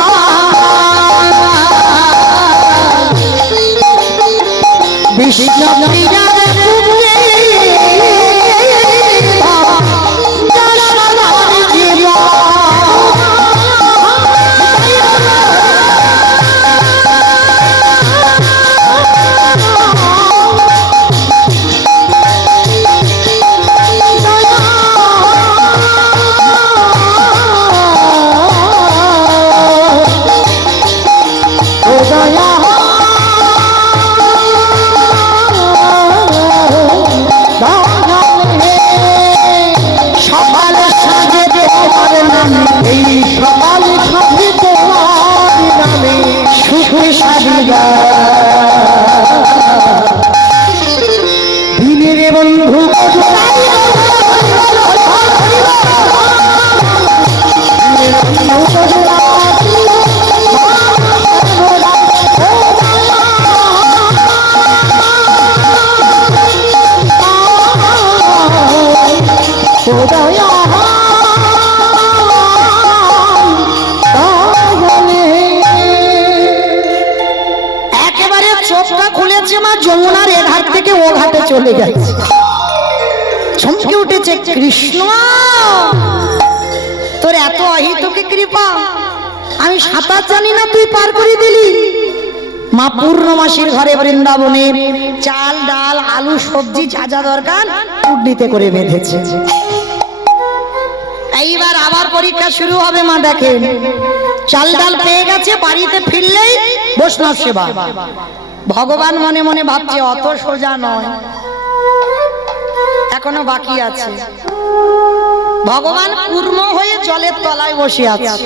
বিষ্ণু প্রিয়ার পুত্রে দশরথ জীবন সকাল সাজে তোমার নামে এই সকাল সাথে তোমার নামে সুখে সাজিয়া দিনের বন্ধু একেবারে চোখটা খুলেছে মা যমুনার এ ঘাট থেকে ও ঘাটে চলে গেছে চমকে উঠেছে কৃষ্ণ তোর এত অহিতকে কৃপা আমি সাঁতার জানি না তুই পার করে দিলি মা পূর্ণমাসীর ঘরে বৃন্দাবনে চাল ডাল আলু সবজি যা যা দরকার কুটনিতে করে বেঁধেছে এইবার আবার পরীক্ষা শুরু হবে মা দেখেন চাল ডাল পেয়ে গেছে বাড়িতে ফিরলেই বৈষ্ণব সেবা ভগবান মনে মনে ভাবছে অত সোজা নয় এখনো বাকি আছে ভগবান কুর্ম হয়ে জলের তলায় বসে আছে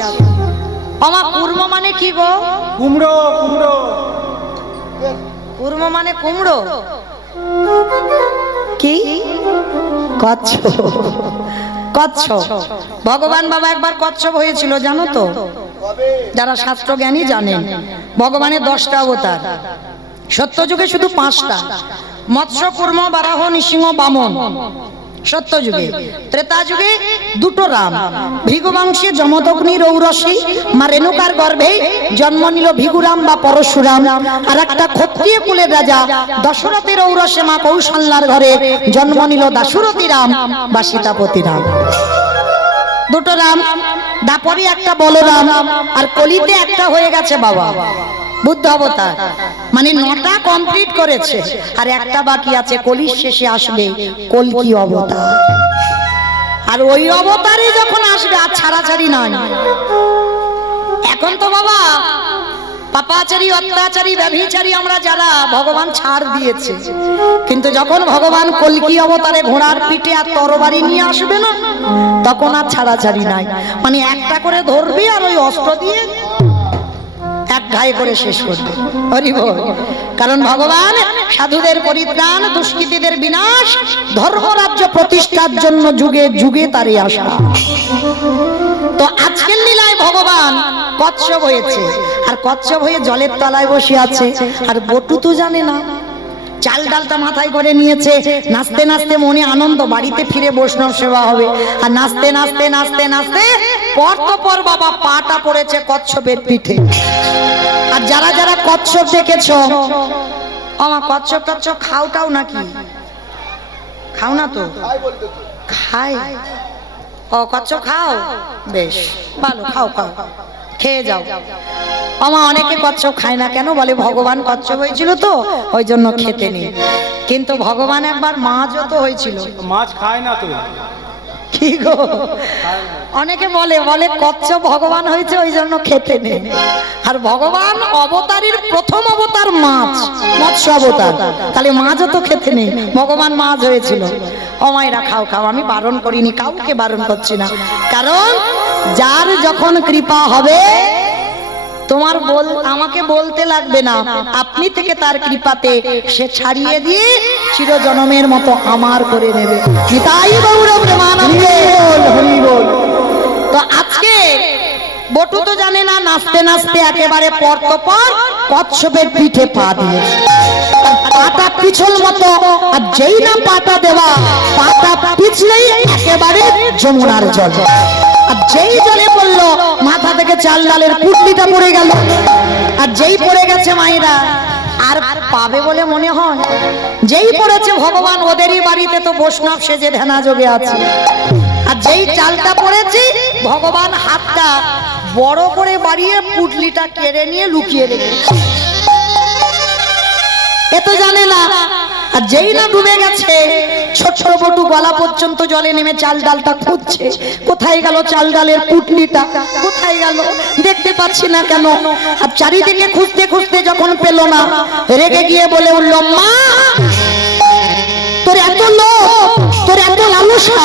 আমা কুর্ম মানে কি গো কুমড়ো কুমড়ো কুর্ম মানে কুমড়ো কি কচ্ছপ কচ্ছপ ভগবান বাবা একবার কচ্ছপ হয়েছিল জানো তো যারা শাস্ত্র জ্ঞানী জানেন ভগবানের 10টা অবতার সত্যযুগে শুধু 5টা মৎস্য কুর্ম বারাহ নৃসিংহ বামন সত্যযুগে ত্রেতা যুগে 2টো রাম ভৃগুবংশে যমদগ্নি রৌরসী মা রেণুকার গর্ভে জন্ম নিল ভিগুরাম বা পরশুরাম আর একটা ক্ষত্রিয় কুলের রাজা দশরথের ঔরসে মা কৌশল্যার ঘরে জন্ম নিল দাশরথী রাম বা সীতাপতি রাম 2টো রাম দাপরে একটা বলরাম আর কলিতে একটা হয়ে গেছে বাবা বুদ্ধ অবতার মানে 9টা কমপ্লিট করেছে আর একটা বাকি আছে কলির শেষে আসবে কলকি অবতার আর ওই অবতারে যখন আসবে আর ছাড়াছাড়ি নয় এখন তো বাবা পাপাচারী অত্যাচারী ব্যভিচারী আমরা যারা ভগবান ছাড় দিয়েছে কিন্তু যখন ভগবান কলকি অবতারে ঘোড়ার পিঠে আর তরবারি নিয়ে আসবে না তখন আর ছাড়াছাড়ি নাই মানে একটা করে ধরবি আর ওই অস্ত্র দিয়ে এক ঘায়ে করে শেষ করবে হরি বল কারণ ভগবান সাধুদের পরিত্রাণ দুষ্কৃতীদের বিনাশ ধর্মরাজ্য প্রতিষ্ঠার জন্য যুগে যুগে তারই আসা তো আজকের লীলায় ভগবান কচ্ছপ হয়েছে আর কচ্ছপ হয়ে জলের তলায় বসে আছে আর বটু তো জানে না চাল ডালটা মাথায় করে নিয়েছে নাচতে নাচতে মনে আনন্দ বাড়িতে ফিরে বৈষ্ণব সেবা হবে আর নাচতে নাচতে নাচতে নাচতে পর তো পর বাবা পাটা পড়েছে কচ্ছপের পিঠে আর যারা যারা কচ্ছপ দেখেছো আমার কচ্ছপ টচ্ছপ খাওটাও নাকি খাও না তো খাই ও কচ্ছপ খাও বেশ ভালো খাও খাও খেয়ে যাও আমা অনেকে কচ্ছপ খায় না কেন বলে ভগবান কচ্ছপ হয়েছিল তো ওই জন্য খেতে নেই কিন্তু ভগবান একবার মাছও তো হয়েছিল মাছ খায় না তো কি গো অনেকে বলে বলে কচ্ছপ ভগবান হয়েছে ওই জন্য খেতে নেই আর ভগবান অবতারের প্রথম অবতার মাছ মৎস্য অবতার তাহলে মাছও তো খেতে নেই ভগবান মাছ হয়েছিল অমায়রা খাও খাও আমি বারণ করিনি কাউকে বারণ করছি না কারণ যার যখন কৃপা হবে তোমার আমাকে বলতে লাগবে না, আপনি থেকে তার কৃপাতে সে ছাড়িয়ে দিয়ে চিরজনমের মতো আমার করে নেবে। নিতাই গৌর প্রেমানন্দে। হরি বল। তো আজকে বটু তো জানে না, নাচতে নাচতে একেবারে পর তো পর কচ্ছপের পিঠে পা দিয়েছে। পাটা পিছল মতো, আর যেই না পাটা দেওয়া, পাটা পিছলেই একেবারে যমুনার জল। আর যেই জলে পড়লো, মাথা থেকে চাল ডালের পুটলিটা পড়ে গেল। আর যেই পড়ে গেছে মায়েরা আর পাবে বলে মনে হয়, যেই পড়েছে ভগবান ওদেরই বাড়িতে তো বৈষ্ণব সেজে ধ্যানা যোগে আছে। আর যেই চালটা পড়েছে, ভগবান হাতটা বড় করে বাড়িয়ে পুটলিটা কেড়ে নিয়ে লুকিয়ে রেখেছে। এ তো জানে না। আর যেই না ডুবে গেছে, ছোট বটু গলা পর্যন্ত জলে নেমে চাল ডালটা খুঁজছে। কোথায় গেল চাল ডালের পুটলিটা, কোথায় গেল, দেখতে পাচ্ছি না কেন। আর চারিদিকে খুঁজতে খুঁজতে যখন পেল না, রেগে গিয়ে বলে উঠল, মা তোর এত লোভ, তোর এত লালসা,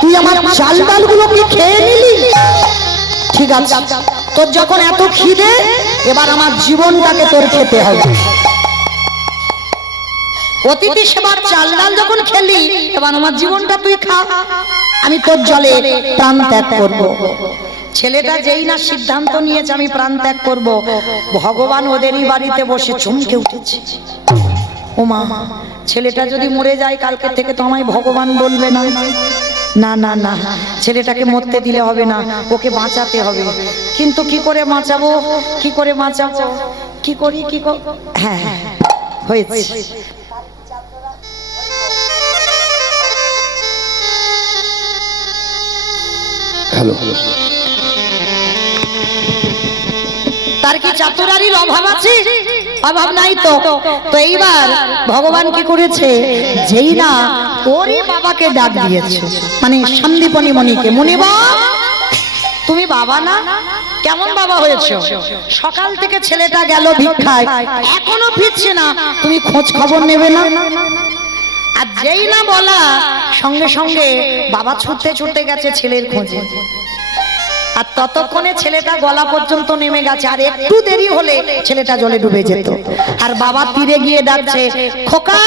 তুই আমার চাল ডালগুলোকে খেয়ে নিলি। ঠিক আছে, তোর যখন এত খিদে, এবার আমার জীবনটাকে তোর খেতে হবে। অতিথি সেবার চাল ডাল যখন খেলি, এবার আমার জীবনটা তুই খা, আমি তোর জলে প্রাণ ত্যাগ করব। ছেলেটা যেই না সিদ্ধান্ত নিয়েছে আমি প্রাণ ত্যাগ করব, ভগবান ওদেরই বাড়িতে বসে চমকে উঠেছে। ও মা, ছেলেটা যদি মরে যায় কালকে থেকে তো আমায় ভগবান বলবে না। না না না, ছেলেটাকে মরতে দিলে হবে না, ওকে বাঁচাতে হবে। কিন্তু কি করে বাঁচাবো, কি করে বাঁচাবো, কি করি, কি করি? হ্যাঁ হ্যাঁ হয়েছে। হ্যালো। তার কি চাতুরারির অভাব আছে? অভাব নাই তো। তো এইবার ভগবান কি করেছে, যেই না ওরই বাবাকে ডাক দিয়েছে, মানে সন্দীপনী মণিকে, মুনিবা তুমি বাবা না, কেমন বাবা হয়েছে? সকাল থেকে ছেলেটা গেল ভিক্ষায়, এখনো ফিরছে না, তুমি খোঁজ খবর নেবে না? আর যেই না বলা, সঙ্গে সঙ্গে বাবা ছুটতে ছুটতে গেছে ছেলের খোঁজে। আর ততক্ষণে ছেলেটা গলা পর্যন্ত নেমে গেছে, আর একটু দেরি হলে ছেলেটা জলে ডুবে যেত। আর বাবা তীরে গিয়ে ডাকছে, খোকা,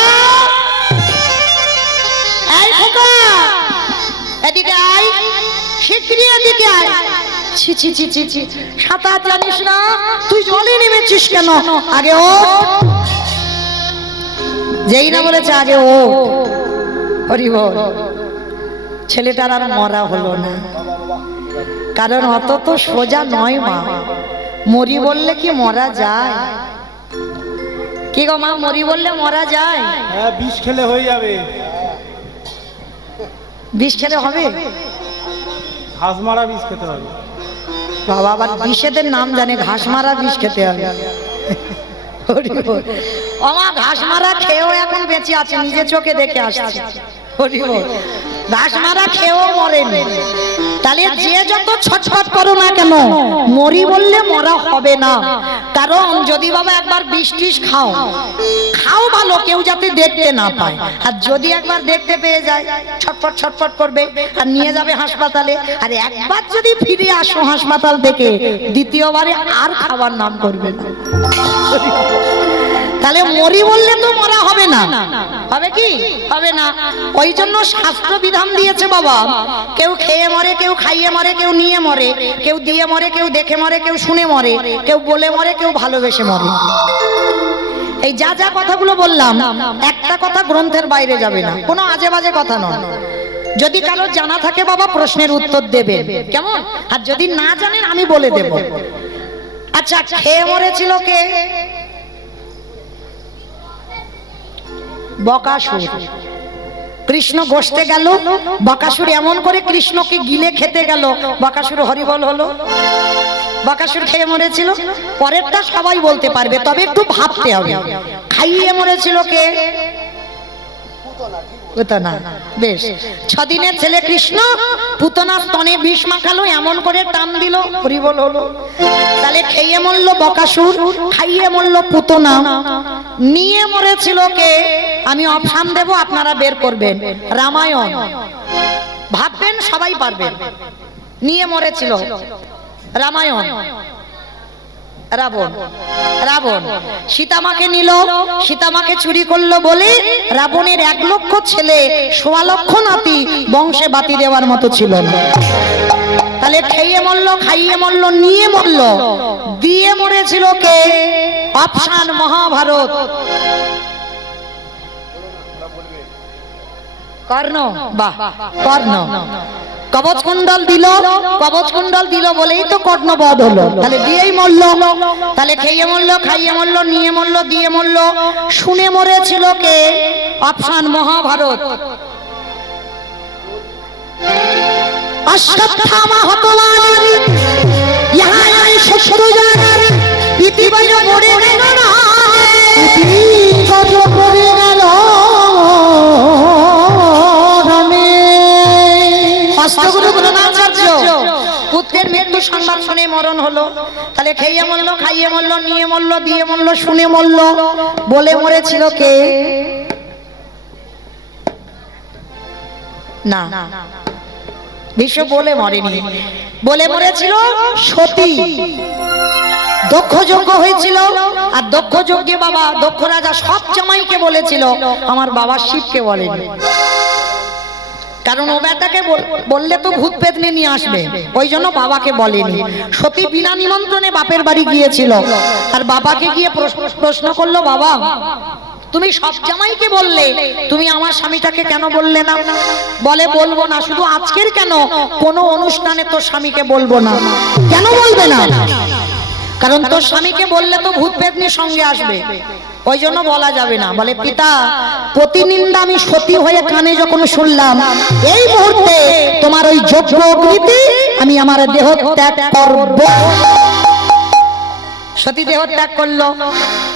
এই খোকা, এদিকে আয়, শিগগিরই এদিকে আয়। ছি ছি ছি ছি ছি, সাঁতার জানিস না, তুই জলে নেমেছিস কেন? আগে ও, যেই না বলেছে আগে ও। হরি বল। ছেলেটার আর মরা হলো না, কারণ অত তো সোজা নয় মা। মরি বললে কি মরা যায়? কি গো মা, মরি বললে মরা যায়? হ্যাঁ, বিষ খেলে হয়ে যাবে। বিষ খেলে হবে? ঘাস মারা বিষ খেতে হবে। বাবা আবার বিষেদের নাম জানে, ঘাস মারা বিষ খেতে হবে। হরি বল। ও মা, ঘাস মারা খেয়েও এখন বেঁচে আছে, নিজে চোখে দেখে আসছে। হরি বল। ঘাস মারা খেয়েও মরেনি। তাহলে যে যত ছটফট করো না কেন, মরি বললে মরা হবে না। কারণ যদি বাবা একবার বিষ টিষ খাও, খাও ভালো, কেউ যাতে দেখতে না পায়। আর যদি একবার দেখতে পেয়ে যায়, ছটফট ছটফট করবে আর নিয়ে যাবে হাসপাতালে। আর একবার যদি ফিরে আসো হাসপাতাল থেকে, দ্বিতীয়বারে আর খাবার নাম করবে না। তাহলে মরি বললে তো মরা হবে না, হবে কি? হবে না। ওই জন্য শাস্ত্র বিধান দিয়েছে বাবা, কেউ খেয়ে মরে, কেউ খাইয়ে মরে, কেউ নিয়ে মরে, কেউ দিয়ে মরে, কেউ দেখে মরে, কেউ শুনে মরে, কেউ বলে মরে, কেউ ভালোবেসে মরে। এই যা যা কথাগুলো বললাম, একটা কথা গ্রন্থের বাইরে যাবে না, কোনো আজে বাজে কথা নয়। যদি কারো জানা থাকে বাবা, প্রশ্নের উত্তর দেবে, কেমন? আর যদি না জানেন আমি বলে দেব। আচ্ছা, খেয়ে মরেছিল কে? বকাসুর। কৃষ্ণ গোষ্ঠে গেল, বকাসুর এমন করে কৃষ্ণকে গিলে খেতে গেল, বকাসুর হরিবল হলো। বকাসুর খেয়ে মরেছিল, পরেরটা সবাই বলতে পারবে, তবে একটু ভাবতে হবে। খাইয়ে মরেছিল কে? পুতনা। বেশ, 6 দিনের ছেলে কৃষ্ণ পুতনা স্তনে বিষ মাখালো, এমন করে টান দিল, হরিবল হলো। তাহলে খেয়ে মরল বকাসুর, খাইয়ে মরল পুতনা। নিয়ে মরেছিল কে? আমি অপশন দেব, আপনারা বের করবেন। রামায়ণ ভাববেন, সবাই পারবেন। নিয়ে মরেছিল রামায়ণ। রাবণ রাবণ সীতামাকে নিল, সীতামাকে চুরি করলো বলে রাবণের 1 লক্ষ ছেলে 1.25 লক্ষ নাতি বংশে বাতি দেওয়ার মতো ছিল না। তাহলে খেয়ে মরলো, খাইয়ে মরলো, নিয়ে মরলো, দিয়ে মরেছিল কে? অপশান মহাভারত। কর্ণ, বাহ কর্ণ। কবচ কুণ্ডল দিল, কবচ কুণ্ডল দিল বলেই তো কর্ণবধ হলো। তাহলে দিয়েই মরলো, তাহলে খেয়ে মরলো, খাইয়ে মরলো, নিয়ে মরলো, দিয়ে মরলো, শুনে মরেছিল কে? অপশান মহাভারত। অশ্বত্থামা হতবানি ইহা আই শত্রুজন ইতিবাজ পড়ে গেল না, ইতিবাজ পড়ে গেল রামে। অষ্টগুরু দ্রোণাচার্য পুত্রের মৃত্যু সংবাদ শুনে মরণ হলো। তাহলে খেয়ে মরলো, খাইয়ে মরলো, নিয়ে মরলো, দিয়ে মরলো, শুনে মরলো, বলে মরেছিল কে? না, বিশ্ব বলে মরেনি, বলে মরেছিল সতী। দক্ষ যজ্ঞ হয়েছিল, আর দক্ষ যজ্ঞে বাবা দক্ষ রাজা সব জামাইকে বলেছিল, আমার বাবা শিবকে বলেনি। কারণ ও বেটাকে বললে তো ভূত পেতনি নিয়ে আসবে, ওই জন্য বাবাকে বলেনি। সতী বিনা নিমন্ত্রণে বাপের বাড়ি গিয়েছিল, আর বাবাকে গিয়ে প্রশ্ন করলো, বাবা তুমি সব জামাইকে বললে, তুমি আমার স্বামীটাকে কেন বললে না? বলে বলবো না। শুধু আজকের কেন, কোন অনুষ্ঠানে তোর স্বামীকে বলবো না। কেন বলবে না? কারণ তোর স্বামীকে বললে তো ভূত পেতনির সঙ্গে আসবে, ওই জন্য বলা যাবে না। বলে পিতা, প্রতিনিন্দা আমি সতী হয়ে কানে যখন শুনলাম, এই মুহূর্তে তোমার ওই যজ্ঞ অগ্নিতে আমি আমার দেহ ত্যাগ করব। সতী দেহ ত্যাগ করলো।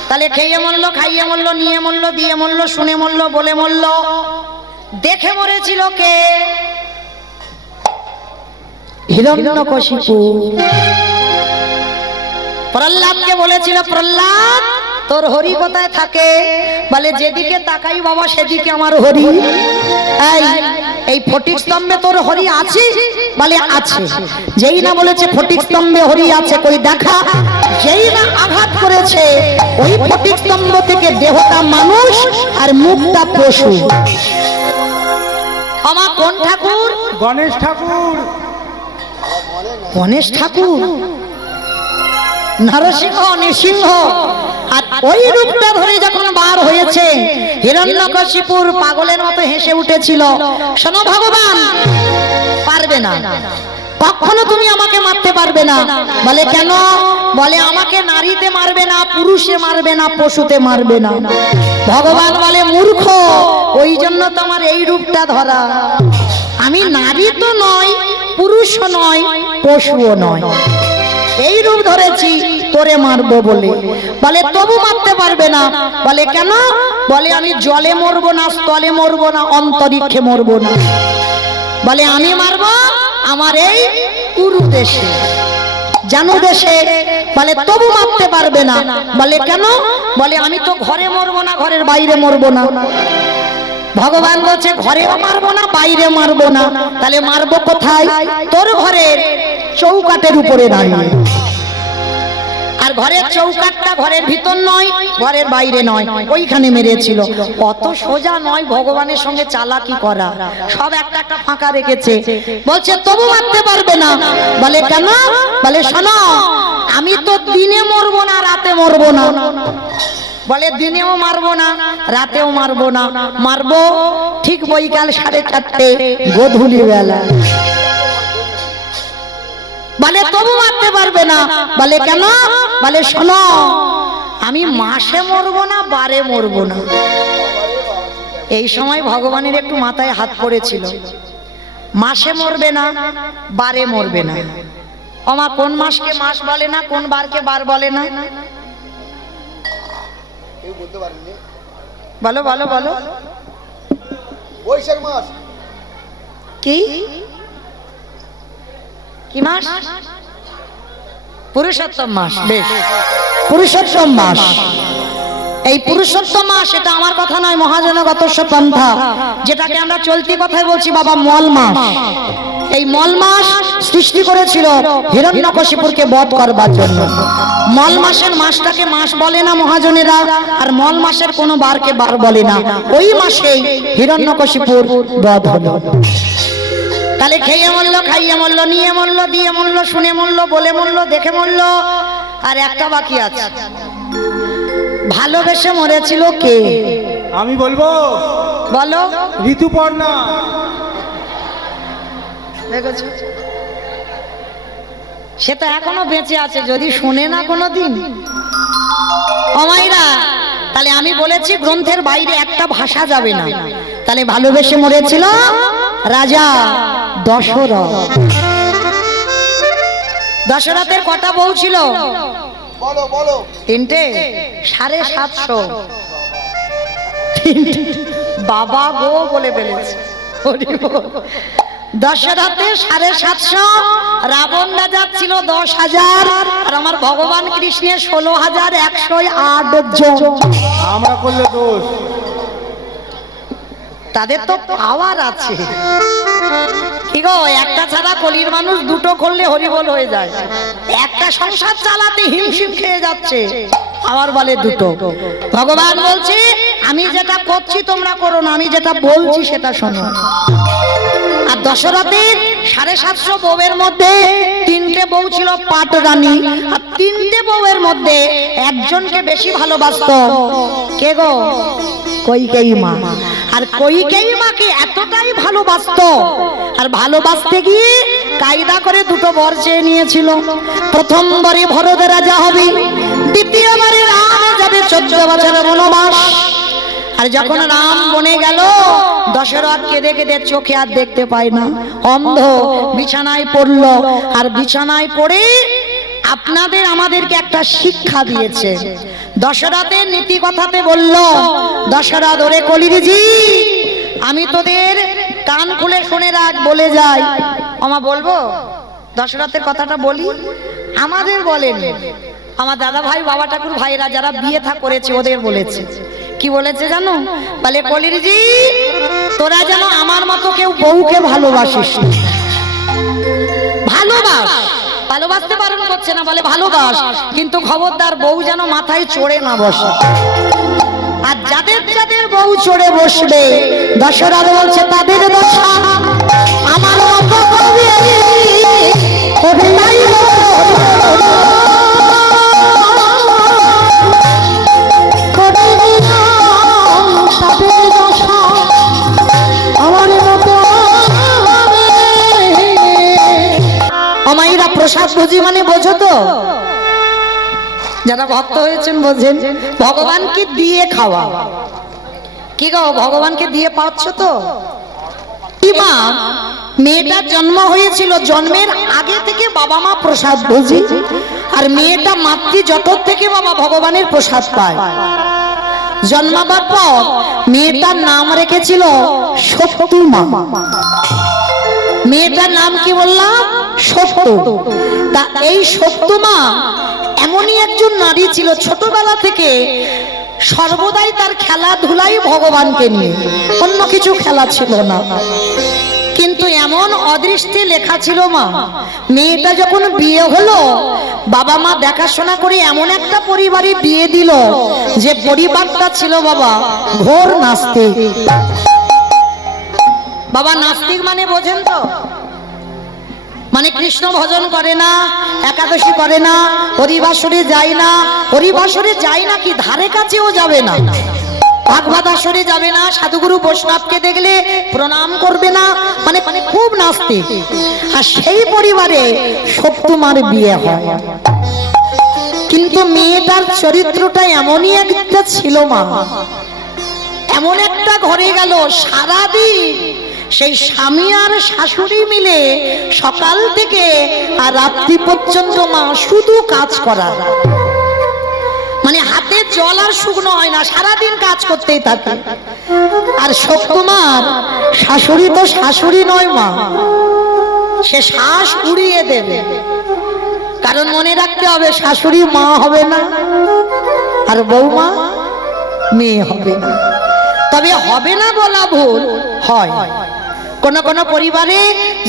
তাহলে খেয়ে মরলো, খাইয়ে মরলো, নিয়ে মরলো, দিয়ে মরলো, শুনে মরলো, বলে মরলো। দেখে মরেছিল কে? হিরণ্যকশিপু। প্রহ্লাদকে বলেছিল, প্রহ্লাদ তোর হরি কোথায় থাকে? বলে যেদিকে তাকাই বাবা সেদিকে আমার হরি। এই ফটিক স্তম্ভে তোর হরি আছে? বলে আছে। যেই না বলেছে ফটিক স্তম্ভে হরি আছে, কই দেখা। যেই না আঘাত করেছে, ওই ফটিক স্তম্ভ থেকে দেহটা মানুষ আর মুখটা পশু। আমার কোন ঠাকুর? গণেশ ঠাকুর। গণেশ ঠাকুর, নরসিংহ, নৃসিংহ। আর ওই রূপটা ধরে যখন বার হয়েছে, হিরণ্যকশিপুর পাগলের মতো হেসে উঠেছিল। শোনো ভগবান, পারবে না, কখনো তুমি আমাকে মারতে পারবে না। বলে কেন? বলে আমাকে নারীতে মারবে না, পুরুষে মারবে না, পশুতে মারবে না। ভগবান বলে মূর্খ, ওই জন্য তোমার এই রূপটা ধরা। আমি নারী তো নয়, পুরুষও নয়, পশুও নয়, এই রূপ ধরেছি তোরে মারবো বলে। বলে তবু মারতে পারবে না। বলে কেন? বলে আমি জলে মরবো না, স্থলে মরবো না, অন্তরিক্ষে মরবো না। বলে আমি মারবো আমার এই কুরু দেশে, জানু দেশে। বলে তবু মারতে পারবে না। বলে কেন? বলে আমি তো ঘরে মরবো না, ঘরের বাইরে মরবো না। ভগবান বলছে ঘরেও মারবো না, বাইরে মারবো না। তাহলে মারবো কোথায়? তোর ঘরের চৌকাটের উপরে দাঁড়িয়ে। আর ঘরের চৌকাটটা ঘরের ভিতর নয়, ঘরের বাইরে নয়, ওইখানে মেরেছিল। অত সোজা নয় ভগবানের সঙ্গে চালাকি করা, সব একটা একটা ফাঁকা রেখেছে। বলছে তবু মারতে পারবে না। বলে কেন? বলে শোনো, আমি তো দিনে মরবো না, রাতে মরবো না। বলে দিনেও মারবো না, রাতেও মারবো না, মারবো ঠিক বৈকাল 4:30 গোধূলি বেলা। বলে তবু মারতে পারবে না। বলে কেন? বলে শোনো, আমি মাসে মরবো না, বারে মরবো না। এই সময় ভগবানের একটু মাথায় হাত পড়েছিল। মাসে মরবে না, বারে মরবে না। ওমা কোন মাসকে মাস বলে না, কোন বারকে বার বলে না? বলো বলো বলো। বৈশাখ মাস। কি কি মাস? পুরুষোত্তম মাস। বেশ, পুরুষোত্তম মাস। এই পুরুষোত্তম মাস, এটা আমার কথা নয়, মহাজনগতস্য পন্থা, যেটাকে আমরা চলতি কথায় বলছি বাবা মল মাস। এই মল মাস সৃষ্টি করেছিল হিরণ্যকশিপুরকে বধ করবার জন্য। মল মাসের মাসটাকে মাস বলে না মহাজনেরা, আর মল মাসের কোনো বারকে বার বলে না। ওই মাসেই হিরণ্যকশিপুর বধ হলো। তাহলে খেয়ে মরল, খাইয়ে মরল, নিয়ে মরল, দিয়ে মরল, শুনে মরল, বলে মরল, দেখে মরল। আর একটা বাকি আছে, ভালোবেসে মরেছিল কে? আমি বলবো, বলো। ঋতুপর্ণা। দেখেছো, সে তো এখনো বেঁচে আছে, যদি শুনে না কোনোদিন। অমাইরা, তাহলে আমি বলেছি গ্রন্থের বাইরে একটা ভাষা যাবে না। তাহলে ভালোবেসে মরেছিল রাজা দশরথ। দশরথের কটা বউ ছিল? বলো বলো। তিনটে, 750। বাবা গো বলে ফেলেছে। দশরথের 750, রাবণ রাজা ছিল 10,000, আর আমার ভগবান কৃষ্ণের 16,108 জন। আমরা করলে দোষ। তাদের তো পাওয়ার আছে। কি গো, একটা ছাড়া কলির মানুষ দুটো করলে হরিবল হয়ে যায়। একটা সংসার চালাতে হিমশিম খেয়ে যাচ্ছে, আবার বলে দুটো। ভগবান বলছে আমি যেটা করছি তোমরা করো না, আমি যেটা বলছি সেটা শোনো। আর দশরথের 750 বউয়ের মধ্যে 3টে বউ ছিল পাট রানী, আর 3টে বউয়ের মধ্যে একজনকে বেশি ভালোবাসতো। কে গো? কইকেয়ী মা। আর কইকেয়ী মাকে এতটাই ভালোবাসতো, আর ভালোবাসতে গিয়ে কায়দা করে দুটো বর চেয়ে নিয়েছিল। প্রথমবারে ভরত রাজা হবে, দ্বিতীয়বারে রাম যাবে 14 বছরের বনবাস। আর যখন রাম বনে গেল, দশরথ কেঁদে কেঁদে চোখে আর দেখতে পায় না, অন্ধ, বিছানায় পড়ল। আর বিছানায় পড়ে আপনাদের আমাদেরকে একটা শিক্ষা দিয়েছে। দশরথের নীতি কথাতে বলল, দশরথ ওরে কলিরজি, আমি তোদের কান খুলে শুনে রাখ, বলে যাই। আমা বলবো দশরথের কথাটা বলি, আমাদের বলেন, আমার দাদা ভাই, বাবা ঠাকুর ভাইরা যারা বিয়ে থা করেছে ওদের বলেছে। কি বলেছে জানো? বলে কলিরজি, তোরা যেন আমার মতো কেউ বউকে ভালোবাসিস। ভালোবাস, ভালোবাসতে বারণ করছে না, বলে ভালোবাস, কিন্তু খবরদার বউ যেন মাথায় চড়ে না বসে। আর যাদের যাদের বউ চড়ে বসবে, দশরথ বলছে তাদের দশা আমার মতো করবে। অমাইরা প্রসাদ ভোজি মানে বোঝো তো? যারা ভক্ত হয়েছেন বোঝেন, ভগবানকে দিয়ে খাওয়া। কি গো, ভগবানকে দিয়ে পাচ্ছ তো? মা, মেয়েটার জন্ম হয়েছিল, জন্মের আগে থেকে বাবা মা প্রসাদ ভোজি, আর মেয়েটা মাতৃ জঠর থেকে বাবা ভগবানের প্রসাদ পায়। জন্মাবার পর মেয়েটার নাম রেখেছিল সত্যমা। মেয়েটার নাম কি বললাম? সত্য। তা এই সত্যমা এমনই একজন নারী ছিল, ছোটবেলা থেকে সর্বদাই তার খেলাধুলাই ভগবানকে নিয়ে, অন্য কিছু খেলা ছিল না। কিন্তু এমন অদৃষ্টে লেখা ছিল মা, মেয়েটা যখন বিয়ে হলো, বাবা মা দেখাশোনা করে এমন একটা পরিবারে বিয়ে দিল, যে পরিবারটা ছিল বাবা ঘোর নাস্তিক। বাবা নাস্তিক মানে বোঝেন তো? মানে কৃষ্ণ ভজন করে না, একাদশী করে না, হরিবাসরে যায় না। হরিবাসরে যায় না কি, ধারে কাছেও যাবে না। ভাগবত আসরে যাবে না, সাধুগুরু বৈষ্ণবকে দেখলে প্রণাম করবে না, মানে খুব নাস্তিক। আর সেই পরিবারে সত্যমার বিয়ে হয়। কিন্তু মেয়েটার চরিত্রটা এমনই একটা ছিল মা, এমন একটা ঘরে গেল, সারাদিন সেই স্বামী আর শাশুড়ি মিলে সকাল থেকে আর রাত্রি পর্যন্ত মা শুধু কাজ করা, মানে হাতে জল আর শুকনো হয় না, সারাদিন কাজ করতেই থাকে। আর সত্যমার শাশুড়ি তো শাশুড়ি নয় মা, সে শ্বাস উড়িয়ে দেবে। কারণ মনে রাখতে হবে, শাশুড়ি মা হবে না, আর বৌমা মেয়ে হবে না। তবে হবে না বলা ভুল, হয়। কোন পরিবারে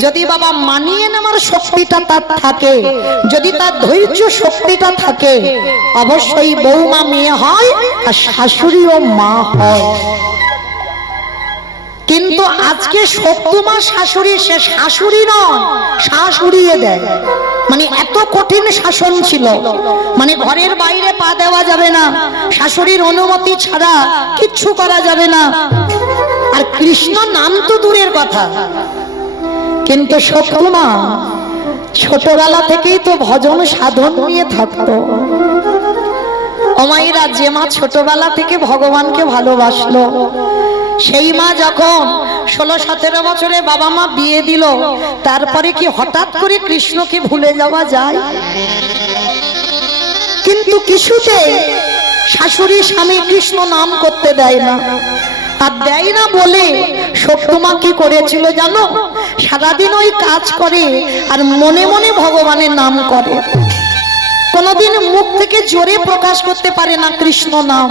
যদি বাবা মানিয়ে নেওয়ার শক্তিটা তার থাকে, যদি তার ধৈর্য শক্তিটা থাকে, অবশ্যই বৌমা মেয়ে হয় আর শাশুড়িও মা হয়। কিন্তু আজকে সত্যমা শাশুড়ি, সে শাশুড়ি নয়, শাশুড়িয়ে দেয়। মানে এত কঠিন শাসন ছিল, মানে ঘরের বাইরে পা দেওয়া যাবে না, শাশুড়ির অনুমতি ছাড়া কিচ্ছু করা যাবে না। আর কৃষ্ণ নাম তো দূরের কথা, কিন্তু সত্যমা ছোটবেলা থেকেই তো ভজন সাধন নিয়ে থাকতো। অমাইরা, যে মা ছোটবেলা থেকে ভগবানকে ভালোবাসলো, সেই মা যখন 16-17 বছরে বাবা মা বিয়ে দিল, তারপরে কি হঠাৎ করে কৃষ্ণকে ভুলে যাওয়া যায়? কিন্তু কিছুতে শাশুড়ি স্বামী কৃষ্ণ নাম করতে দেয় না। আর দেয় না বলে সত্যমা কি করেছিল জানো? সারাদিন ওই কাজ করে আর মনে মনে ভগবানের নাম করে, কোনোদিন মুখ থেকে জোরে প্রকাশ করতে পারে না কৃষ্ণ নাম।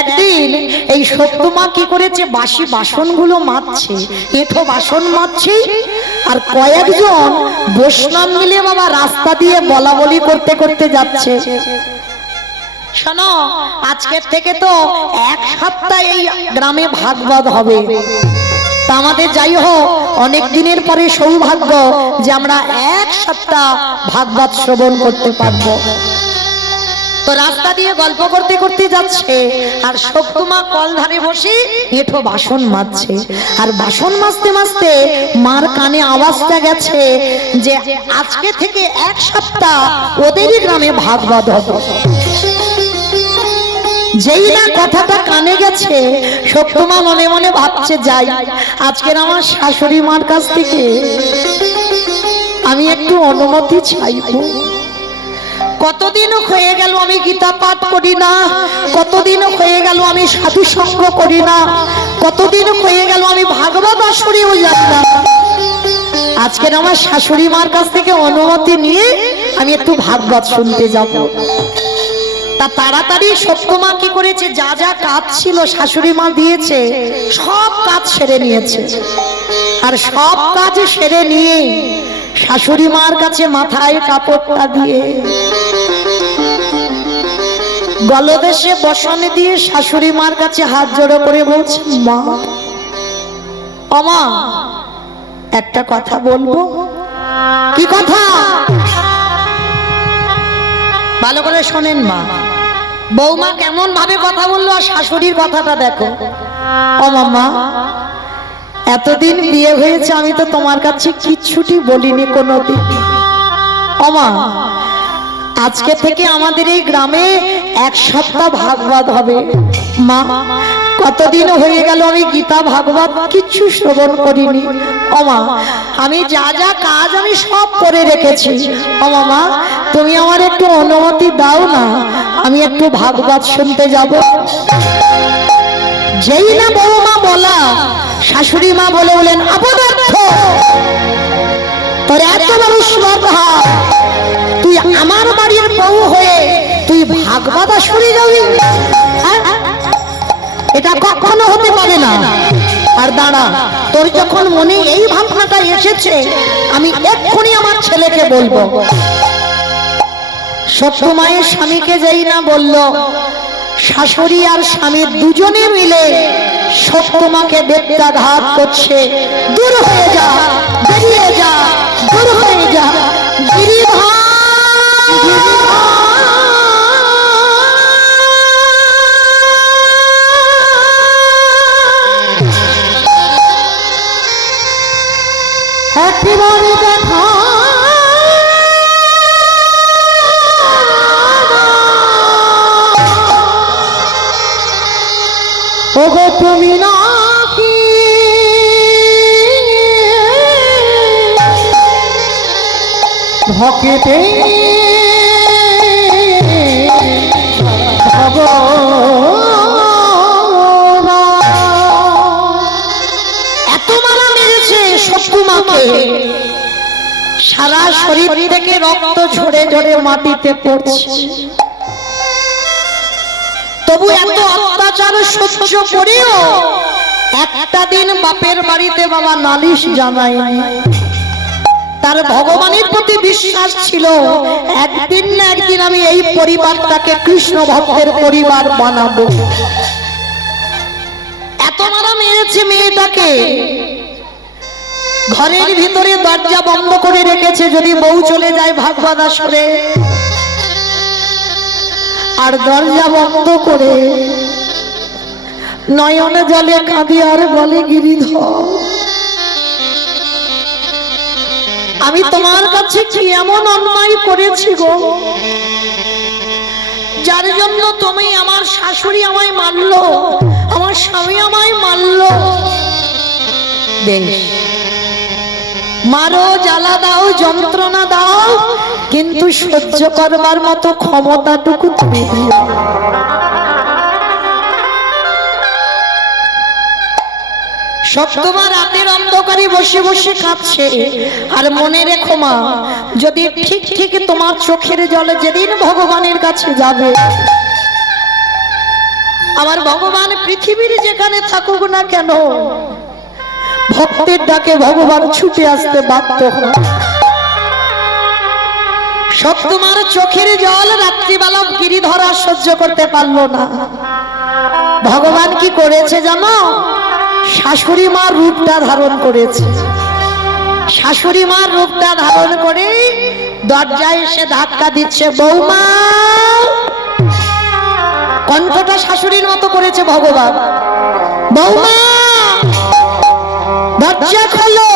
একদিন এই সত্যমা কি করেছে, বাসি বাসনগুলো মাজছে, এঁঠো বাসন মাজছে, আর কয়েকজন বৈষ্ণব মিলে বাবা রাস্তা দিয়ে বলা বলি করতে করতে যাচ্ছে। শোনো, আজকের থেকে তো 1 সপ্তাহ এই গ্রামে ভাগবত হবে। তা আমাদের যাই হোক, অনেক দিনের পরে সৌভাগ্য যে আমরা 1 সপ্তাহ ভাগবত শ্রবণ করতে পারবো। তো রাস্তা দিয়ে গল্প করতে করতে যাচ্ছে, আর সত্যমা কল ধারে বসে এঁঠো বাসন মাজছে। আর বাসন মাজতে মাজতে মার কানে আওয়াজটা গেছে যে আজকে থেকে 1 সপ্তাহ ওদেরই গ্রামে ভাগবত হবে। যেই না কথাটা কানে গেছে, সত্যমা মনে মনে ভাবছে, যাই আজকের আমার শাশুড়ি মার কাছ থেকে আমি একটু অনুমতি চাইবো। কতদিন হয়ে গেল আমি গীতা পাঠ করি না, কতদিন হয়ে গেল আমি সাধু সঙ্গ করি না, কতদিন হয়ে গেল আমি ভাগবত আসরেও যাই না। আজকের আমার শাশুড়ি মার কাছ থেকে অনুমতি নিয়ে আমি একটু ভাগবত শুনতে যাব। তা তাড়াতাড়ি সত্যমা কি করেছে, যা যা কাজ ছিল শাশুড়ি মা দিয়েছে, সব কাজ সেরে নিয়েছে। আর সব কাজ সেরে নিয়ে শাশুড়ি মার কাছে মাথায় কাপড়টা দিয়ে গলদেশে বসনে দিয়ে শাশুড়ি মার কাছে হাত জোড়ো করে বলছে, মা, ওমা, একটা কথা বলবো। কি কথা? ভালো করে শোনেন মা। বৌমা কেমন ভাবে কথা বললো, আর শাশুড়ির কথাটা দেখো। ও মামা, এতদিন বিয়ে হয়েছে আমি তো তোমার কাছে কিচ্ছুটি বলিনি কোনোদিন। ও মা, আজকে থেকে আমাদের এই গ্রামে 1 সপ্তাহ ভাগবত হবে। মা, কতদিন হয়ে গেল আমি গীতা ভাগবত কিচ্ছু শ্রবণ করিনি। ও মা, আমি যা যা কাজ আমি সব করে রেখেছি। ও মামা, তুমি আমার একটু অনুমতি দাও না, আমি একটু ভাগবত শুনতে যাব। যেই না বৌমা বলা, শাশুড়ি মা বলে বলেন, অপদার্থ, তোর এত বড় শ্রদ্ধা, তুই আমার বাড়ির বউ হয়ে তুই ভাগবত আসরে যাবি? এটা কখনো হতে পারে না। আর দাঁড়া, তোর যখন মনে এই ভাবনাটা এসেছে, আমি এক্ষুনি আমার ছেলেকে বলবো। সত্যমায়ের স্বামীকে যেই না বলল, শাশুড়ি আর স্বামী দুজনে মিলে সত্যমাকে বেত্রাঘাত করছে। দূর হয়ে যা, বেরিয়ে যা, দূর হয়ে যা, গিরিধর। একেবারে দেখা ওগো তুমি নাকি ভকেতে এত মারা মেরেছে সত্যমাকে, সারা শরীর থেকে রক্ত ঝরে ঝরে মাটিতে পড়ছে। তবু এত অত্যাচার সহ্য করেও একটা দিন বাপের বাড়িতে বাবা নালিশ জানায়নি। তার ভগবানের প্রতি বিশ্বাস ছিল, একদিন না একদিন আমি এই পরিবারটাকে কৃষ্ণ ভক্তের পরিবার বানাবো। এত মারা মেরেছে মেয়েটাকে, ঘরের ভিতরে দরজা বন্ধ করে রেখেছে, যদি বউ চলে যায় ভাগবত আসরে। আর দরজা বন্ধ করে নয়নে জলে কাঁদি আর বলে, গিরিধর আমি তোমার কাছে কি এমন অন্যায় করেছি গো, যার জন্য তুমি আমার শাশুড়ি আমায় মারলো, আমার স্বামী আমায় মারলো। বেশ, মারো, জ্বালা দাও, যন্ত্রণা দাও, কিন্তু সহ্য করবার মতো ক্ষমতাটুকু তুমি দিও। সপ্তমা রাতের অন্ধকারে বসে বসে কাঁদছে। আর মনে রেখো মা, যদি ঠিক ঠিক তোমার চোখের জলে যেদিন ভগবানের কাছে যাবে, আমার ভগবান পৃথিবীর যেখানে থাকুক না কেন, ভক্তের ডাকে ভগবান ছুটে আসতে বাধ্য হয়। সপ্তমার চোখের জল রাত্রিবেলা গিরিধর আর সহ্য করতে পারলো না। ভগবান কি করেছে জানো? শাশুড়ি মার রূপটা ধারণ করেছে। শাশুড়ি মার রূপটা ধারণ করে দরজায় এসে ধাক্কা দিচ্ছে, বৌমা। কণ্ঠটা শাশুড়ির মতো করেছে ভগবান, বৌমা দরজা খোলো।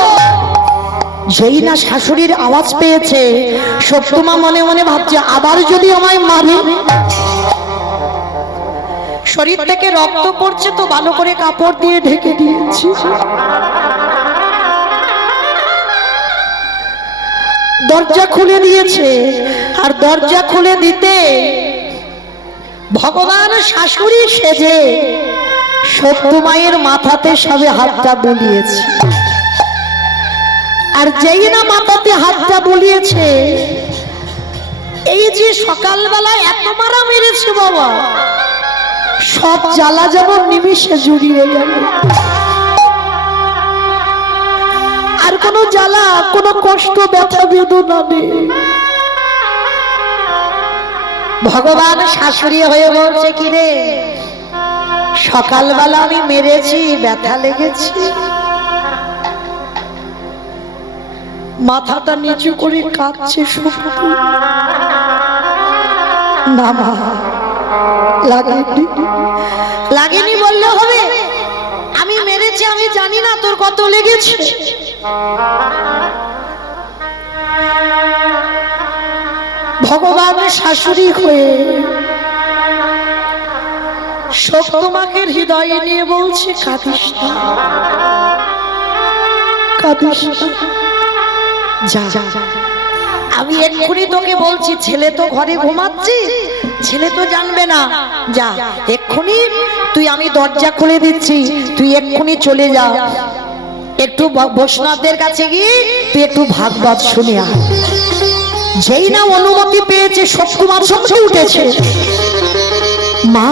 যেই না শাশুড়ির আওয়াজ পেয়েছে, সপ্তমা মনে মনে ভাবছে, আবার যদি আমায় মারে। শরীর থেকে রক্ত পড়ছে তো ভালো করে কাপড় দিয়ে ঢেকে দিয়েছি। দরজা খুলে দিয়েছে। আর দরজা খুলে দিতে ভগবান শাশুড়ি সেজে সত্যমায়ের মাথাতে সবে হাতটা বুলিয়েছে। আর যেই না মাথাতে হাতটা বুলিয়েছে, এই যে সকালবেলা এত মারা মেরেছে বাবা, সব জ্বালা যেমন নিমিষে জুড়িয়ে গেল। আর কোনো জ্বালা, কোনো কষ্ট, ব্যথা বেদনা নেই। ভগবান শাশুড়ি হয়ে বলছে, কি রে, সকালবেলা আমি মেরেছি, ব্যথা লেগেছে? মাথাটা নিচু করে কাঁদছে সত্যি। না মা, লাগেনি। লাগেনি বললে হবে? আমি মেরেছি, আমি জানি না তোর কত লেগেছে। ভগবান শাশুড়ি হয়ে সপ্তমাকে হৃদয়ে নিয়ে বলছে, কাঁদিস না, কাঁদিস না। যা, আমি এক্ষুনি তোকে বলছি, ছেলে তো ঘরে ঘুমাচ্ছে, ছেলে তো জানবে না। যা এক্ষুনি তুই, আমি দরজা খুলে দিচ্ছি, তুই এক্ষুনি চলে যা, একটু বৈষ্ণবদের কাছে গিয়ে তুই একটু ভাগবত শুনে আয়। যেই না অনুমতি পেয়েছে, সপ্তমার চমকে উঠেছে। মা,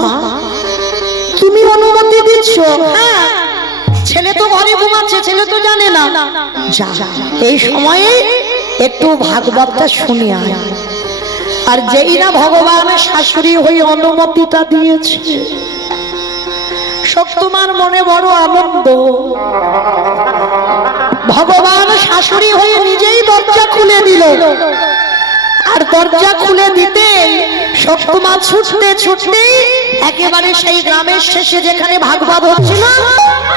তুমি অনুমতি দিচ্ছ? হ্যাঁ, ছেলে তো ঘরে ঘুমাচ্ছে, ছেলে তো জানে না। যা, এই সময়ে একটু ভাগবতটা শুনে আয়। আর যেই না ভগবান শাশুড়ি হয়ে অনুমতিটা দিয়েছে, সপ্তমার মনে বড় আনন্দ। ভগবান শাশুড়ি হয়ে নিজেই দরজা খুলে দিল। আর দরজা খুলে দিতে সপ্তমা ছুটতে ছুটতে একেবারে সেই গ্রামের শেষে যেখানে ভাগবত হচ্ছিল,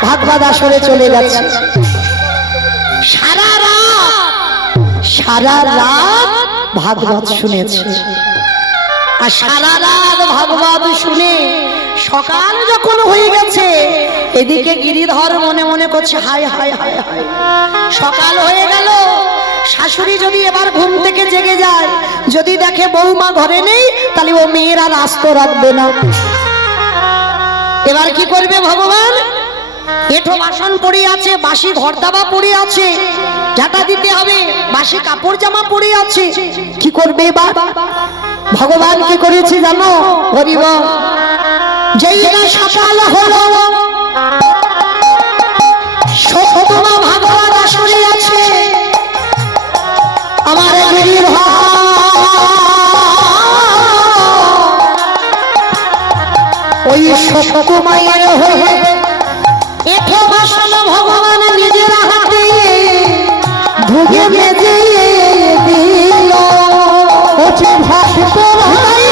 ভাগবত আসরে চলে যাচ্ছে। সারা রাত ভাগবত শুনেছে। আর সারা রাত ভাগবত শুনে সকাল যখন হয়ে গেছে, এদিকে গিরিধর মনে মনে করছে, হায় হায় হায় হায়, সকাল হয়ে গেল। শাশুড়ি যদি এবার ঘুম থেকে জেগে যায়, যদি দেখে বৌমা ঘরে নেই, তাহলে ও মেয়ের আর আস্ত রাখবে না। এবার কি করবে ভগবান? এঁঠো বাসন পড়ে আছে, বাসি ঘর দাবা পড়ে আছে, ঝাঁটা দিতে হবে, বাসি কাপড় জামা পড়ে আছে, কি করবে এবার? ভগবান কি করেছে জানো? হরিব, যেই না সকাল হলো, ওই শক্ত মায়ের হয়ে এঠো ভাষণ ভগবান নিজের হাতে ধুয়ে মেজে দিল। ওছে ভক্ত ভাই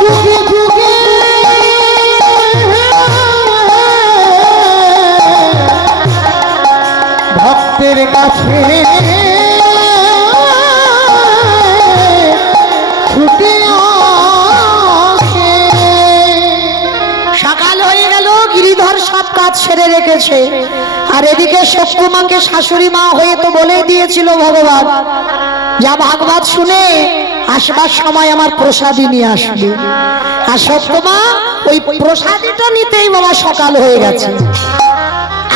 যুগে যুগে ভক্তের কাছে ছুটে আসে। সকাল হয়ে গেল, গিরিধর সব কাজ সেরে রেখেছে, আর এদিকে শক্তিমাকে শাশুড়ি মা হয়ে তো বলেই দিয়েছিল ভগবান যা ভাগবত শুনে আসবার সময় আমার প্রসাদী নিয়ে আসবে। আর সত্যমা ওই প্রসাদীটা নিতেই বাবা সকাল হয়ে গেছে।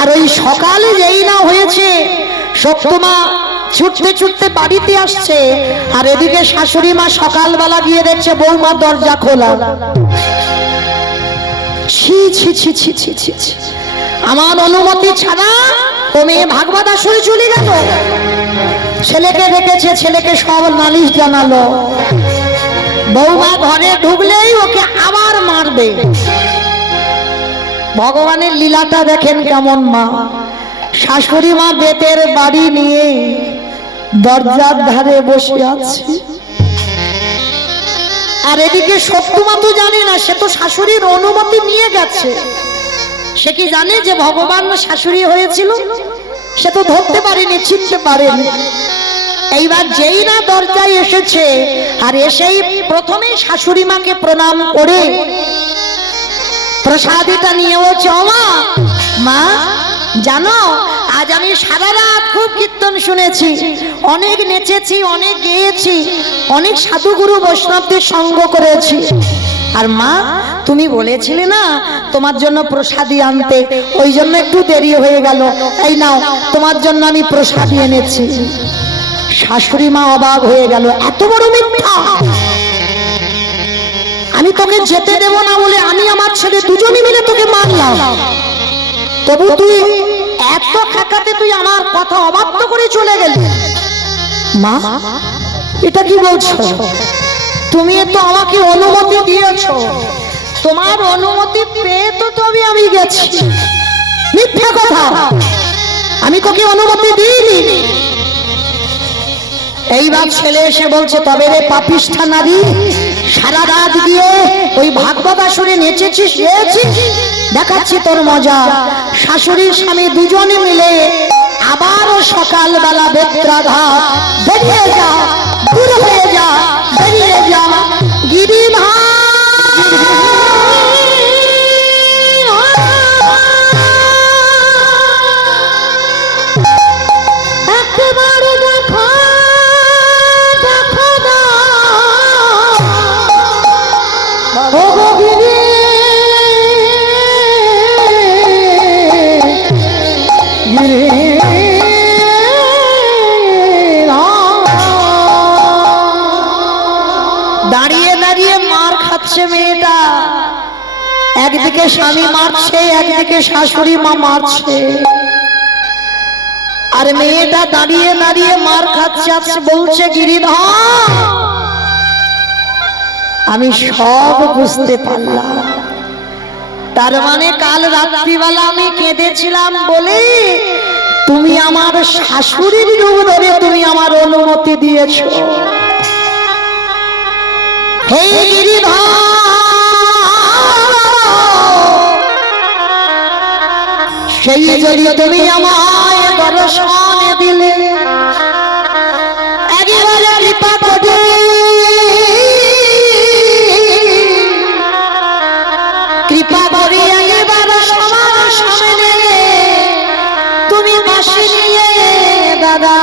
আর ওই সকালে যেই না হয়েছে সত্যমা ছুটতে ছুটতে বাড়িতে আসছে, আর এদিকে শাশুড়ি মা সকালবেলা গিয়ে দেখছে বৌমার দরজা খোলা। ছি ছি ছি ছি ছি ছি ছি, আমার অনুমতি ছাড়া ও মেয়ে ভাগবত আসরে চলে গেল। ছেলেকে রেখেছে, ছেলেকে সব নালিশ জানালো। বৌমা ঘরে ঢুকলেই ওকে আবার মারবে। ভগবানের লীলাটা দেখেন কেমন। মা শাশুড়ি মা বেতের বাড়ি নিয়ে দরজার ধারে বসে আছে, আর এদিকে সত্যমা তো জানে না, সে তো শাশুড়ির অনুমতি নিয়ে গেছে। সে কি জানে যে ভগবান শাশুড়ি হয়েছিল? সে তো ধরতে পারেনি, চিনতে পারেনি। এইবার যেই না দরজায় এসেছে, আর এসেই প্রথমেই শাশুড়ি মাকে প্রণাম করে প্রসাদীটা নিয়ে বলছে, ও মা, মা জানো আজ আমি সারা রাত খুব কীর্তন শুনেছি, অনেক নেচেছি, অনেক গেয়েছি, অনেক সাধুগুরু বৈষ্ণবদের সঙ্গ করেছি। আর মা তুমি বলেছিলে না তোমার জন্য প্রসাদী আনতে, ওই জন্য একটু দেরি হয়ে গেল। এই নাও তোমার জন্য আমি প্রসাদী এনেছি। শাশুড়ি মা অবাক হয়ে গেল, এত বড় মিথ্যা! আমি তোকে যেতে দেব না বলে আমি আমার ছেলে দুজনে মিলে তোকে মারলাম, তবু তুই এত খাকাতে তুই আমার কথা অবাধ্য করে চলে গেলি। মা এটা কি বলছো? তুমি তো আমাকে অনুমতি দিয়েছো, তোমার অনুমতি পেয়ে তো তবে আমি গেছি। মিথ্যা কথা, আমি তোকে অনুমতি দিইনি। এইবার ছেলে এসে বলছে, তবে রে পাপিষ্ঠা নারী, সারা রাত গিয়ে ওই ভাগবত আসরে নেচেছিস, দেখাচ্ছি তোর মজা। শাশুড়ির স্বামী দুজনে মিলে আবারও সকালবেলা বেত্রাঘাত, বেরিয়ে যা, দূর হয়ে যা, বেরিয়ে যা। গিরিধর দাঁড়িয়ে দাঁড়িয়ে মার খাচ্ছে মেয়েটা, একদিকে স্বামী মারছে, একদিকে শাশুড়ি মা মারছে, আর মেয়েটা দাঁড়িয়ে দাঁড়িয়ে মার খাচ্ছে। বলছে, গিরিধর আমি সব বুঝতে পারলাম, তার মানে কাল রাত্রিবেলা আমি কেঁদেছিলাম বলে তুমি আমার শাশুড়ির রূপ ধরে তুমি আমার অনুমতি দিয়েছো। হে গিরিধর, সেই যদি তুমি আমায় দর্শন দিলে, একেবারে কৃপা করে কৃপা করে একেবার সমান সামনে তুমি বাঁশি নিয়ে দাদা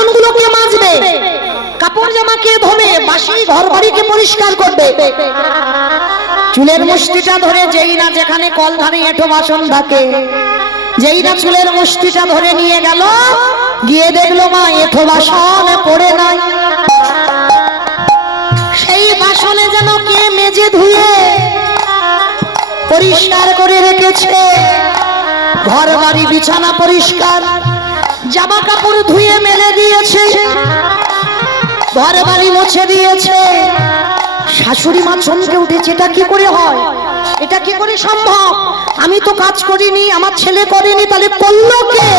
বাসনগুলো কে মাজবে, কাপড় জামা কে ধোবে, বাসি ঘর বাড়িকে পরিষ্কার করবে। চুলের মুষ্টিটা ধরে যেই না যেখানে কল ধারে এঁঠো বাসন থাকে, যেই না চুলের মুষ্টিটা ধরে নিয়ে গেল, গিয়ে দেখলো মা এঁঠো বাসন পড়ে নাই। সেই বাসনে যেন কে মেজে ধুয়ে পরিষ্কার করে রেখেছে। ঘর বাড়ি বিছানা পরিষ্কার, জামা কাপড় ধুয়ে মেলে দিয়েছে, ঘর বাড়ি মুছে দিয়েছে। শাশুড়ি মা চমকে উঠেছে, এটা কি করে হয়, এটা কি করে সম্ভব? আমি তো কাজ করিনি, আমার ছেলে করেনি, তাহলে করলো কে?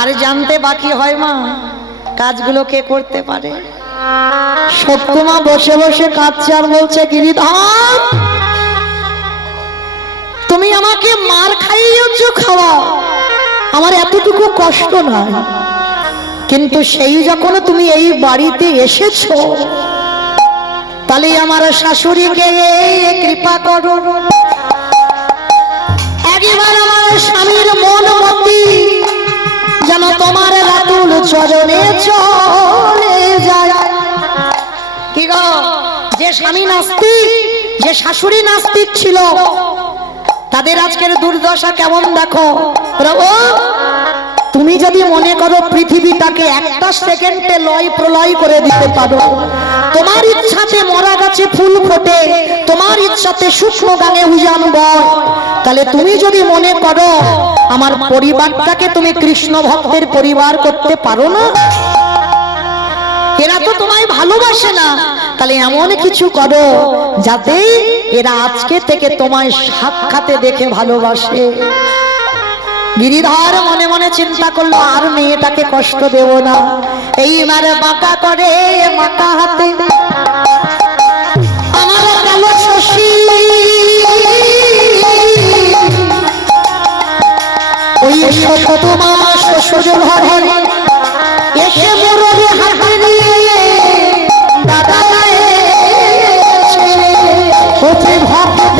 আর জানতে বাকি হয় মা কাজগুলো কে করতে পারে। সত্যমা বসে বসে কাঁদছে আর বলছে, গিরিধাম তুমি আমাকে মার খাইয়েছ, খাওয়া আমার এতটুকু কষ্ট নয়, কিন্তু সেই যখন তুমি এই বাড়িতে এসেছো, তাহলে আমার শাশুড়িকে কৃপা করো, একবার আমার স্বামীর মন মতি যেন তোমার রাতুল চরণে চলে যায়। কি গো, যে স্বামী নাস্তিক, যে শাশুড়ি নাস্তিক ছিল, তাদের আজকের দুর্দশা কেমন দেখো। প্রভু তুমি যদি মনে করো পৃথিবীটাকে একটা সেকেন্ডে লয় প্রলয় করে দিতে পারো, তোমার ইচ্ছাতে মরা গাছে ফুল ফোটে, তোমার ইচ্ছাতে শুষ্ক গানে উজান বয়, তাহলে তুমি যদি মনে করো আমার পরিবারটাকে তুমি কৃষ্ণ ভক্তের পরিবার করতে পারো না, এরা তো তোমায় ভালোবাসে না, তাহলে এমন কিছু করো যাতে এরা আজকে থেকে তোমায় সাক্ষাতে দেখে ভালোবাসে। গিরিধর মনে মনে চিন্তা করলো, আর মেয়েটাকে কষ্ট দেব না। এইবার বাঁকা করে মাথা হাতে আমার কালো শশী ওই শতমা শ্বশুর ঘরে এসে মুরবে হাতে নিয়ে দাদা ওতে ভক্ত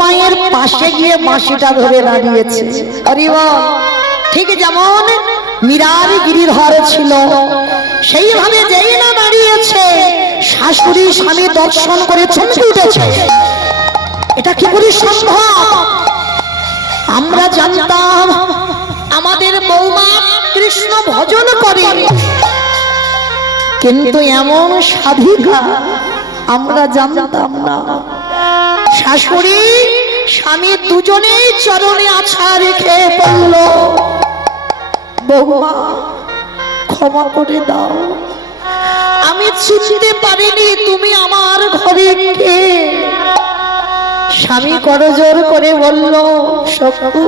মায়ের পাশে গিয়ে বাঁশিটা ধরে দাঁড়িয়েছে। ঠিক যেমন মীরার গিরিধর ছিল, সেইভাবে যেই না দাঁড়িয়েছে, শাশুড়ি স্বামী দর্শন করে চমকে উঠেছে। এটা কি করে সম্ভব? আমরা জানতাম আমাদের বৌমা কৃষ্ণ ভজন করে, কিন্তু এমন সাধিকা আমরা জানতাম না। শাশুড়ি স্বামী দুজনেই চরণে আছা রেখে বলল, বৌমা ক্ষমা করে দাও, আমি চিনতে পারিনি তুমি আমার ঘরে কে। স্বামী করজোর করে বলল, শক্তু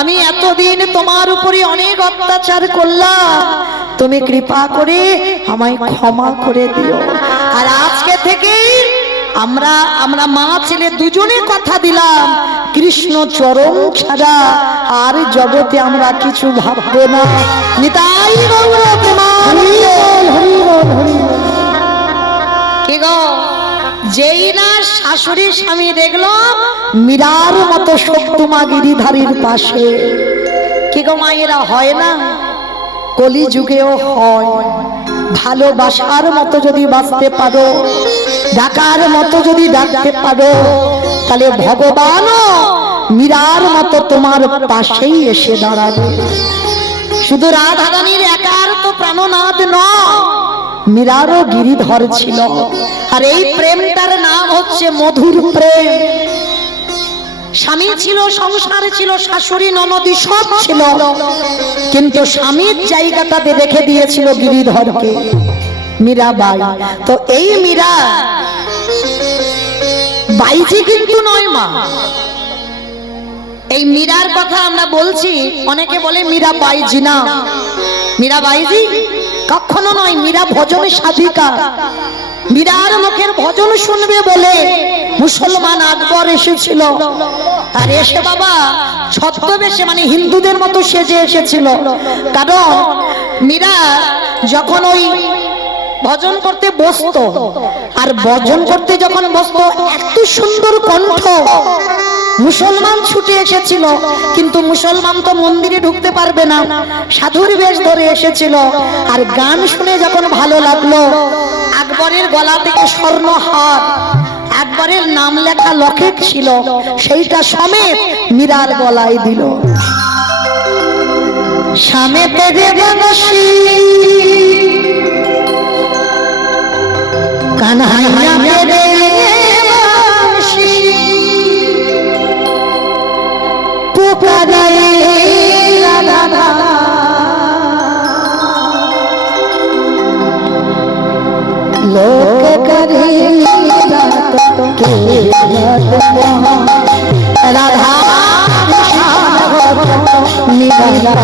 আমি এতদিন তোমার উপরে অনেক অত্যাচার করলাম, তুমি কৃপা করে আমায় ক্ষমা করে দিও। আর আজকে থেকে আমরা মা ছেলে দুজনে কথা দিলাম, কৃষ্ণ চরণ ছাড়া আর জগতে আমরা কিছু ভাববো না। নিতাই গৌর প্রেমানন্দে। কি গো, যেই না শাশুড়ি স্বামী দেখলো মীরার মতো সত্যমা গিরিধারীর পাশে, কি গো মায়েরা হয় না? কলি যুগেও হয়। ভালোবাসার মতো যদি বাঁচতে পারো, ডাকার মতো যদি ডাকতে পারো, তাহলে ভগবানও মীরার মতো তোমার পাশেই এসে দাঁড়াবে। শুধু রাধারানীর একার তো প্রাণনাথ নয়, মীরারও গিরিধর ছিল। আর এই প্রেমটার নাম হচ্ছে মধুর প্রেম। স্বামী ছিল, সংসার ছিল, শাশুড়ি ননদি সব ছিল, কিন্তু স্বামীর জায়গাটাতে রেখে দিয়েছিল গিরিধরকে, মীরাবাই। তো এই মীরা বাইজি কিন্তু নয় মা, এই মীরার কথা আমরা বলছি, অনেকে বলে মীরা বাইজি না, মীরা বাইজি কখনো নয়, মীরা ভজনের সাধিকা। মীরার মুখের ভজন শুনবে বলে মুসলমান আকবর এসেছিল, আর এসে বাবা ছদ্মবেশে মানে হিন্দুদের মতো সেজে এসেছিল। কারণ মীরা যখন ওই ভজন করতে বসতো, আর ভজন করতে যখন বসতো এত সুন্দর কণ্ঠ, মুসলমান ছুটে এসেছিল, কিন্তু মুসলমান তো মন্দিরে ঢুকতে পারবে না, সাধুর বেশ ধরে এসেছিল। আর গান শুনে যখন ভালো লাগলো, আকবরের গলা থেকে স্বর্ণহার, আকবরের নাম লেখা লকেট ছিল, সেইটা সমেত মীরার গলায় দিল। সামেতে দেবনশী কানহাইয়া মেরে বংশী পুকারে রাধা লোক করে রাত কে রাধা মীরা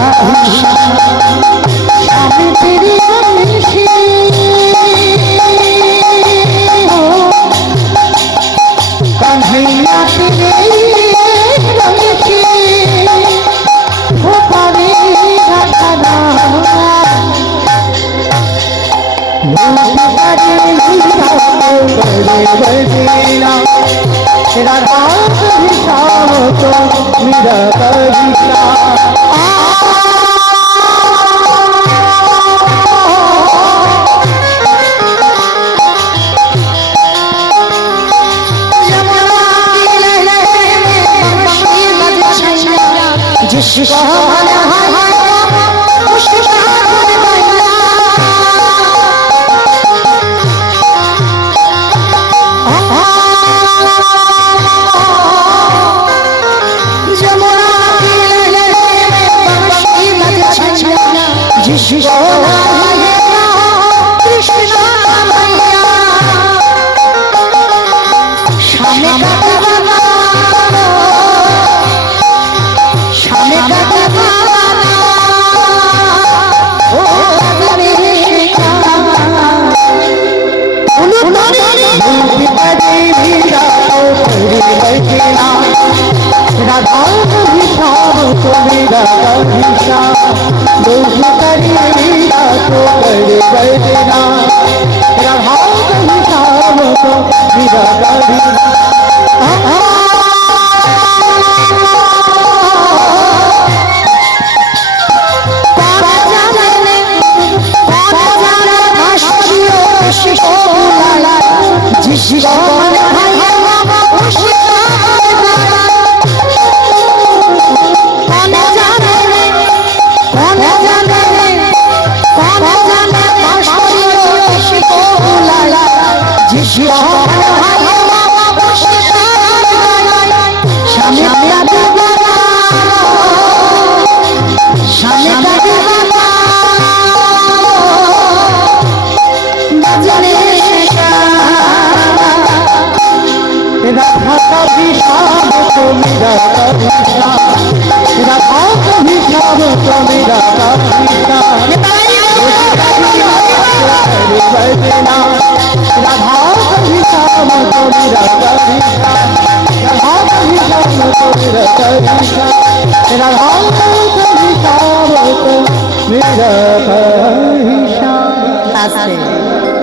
আমি তেরি বংশী কানহাইয়া তেরে বংশী পুকারে রাধা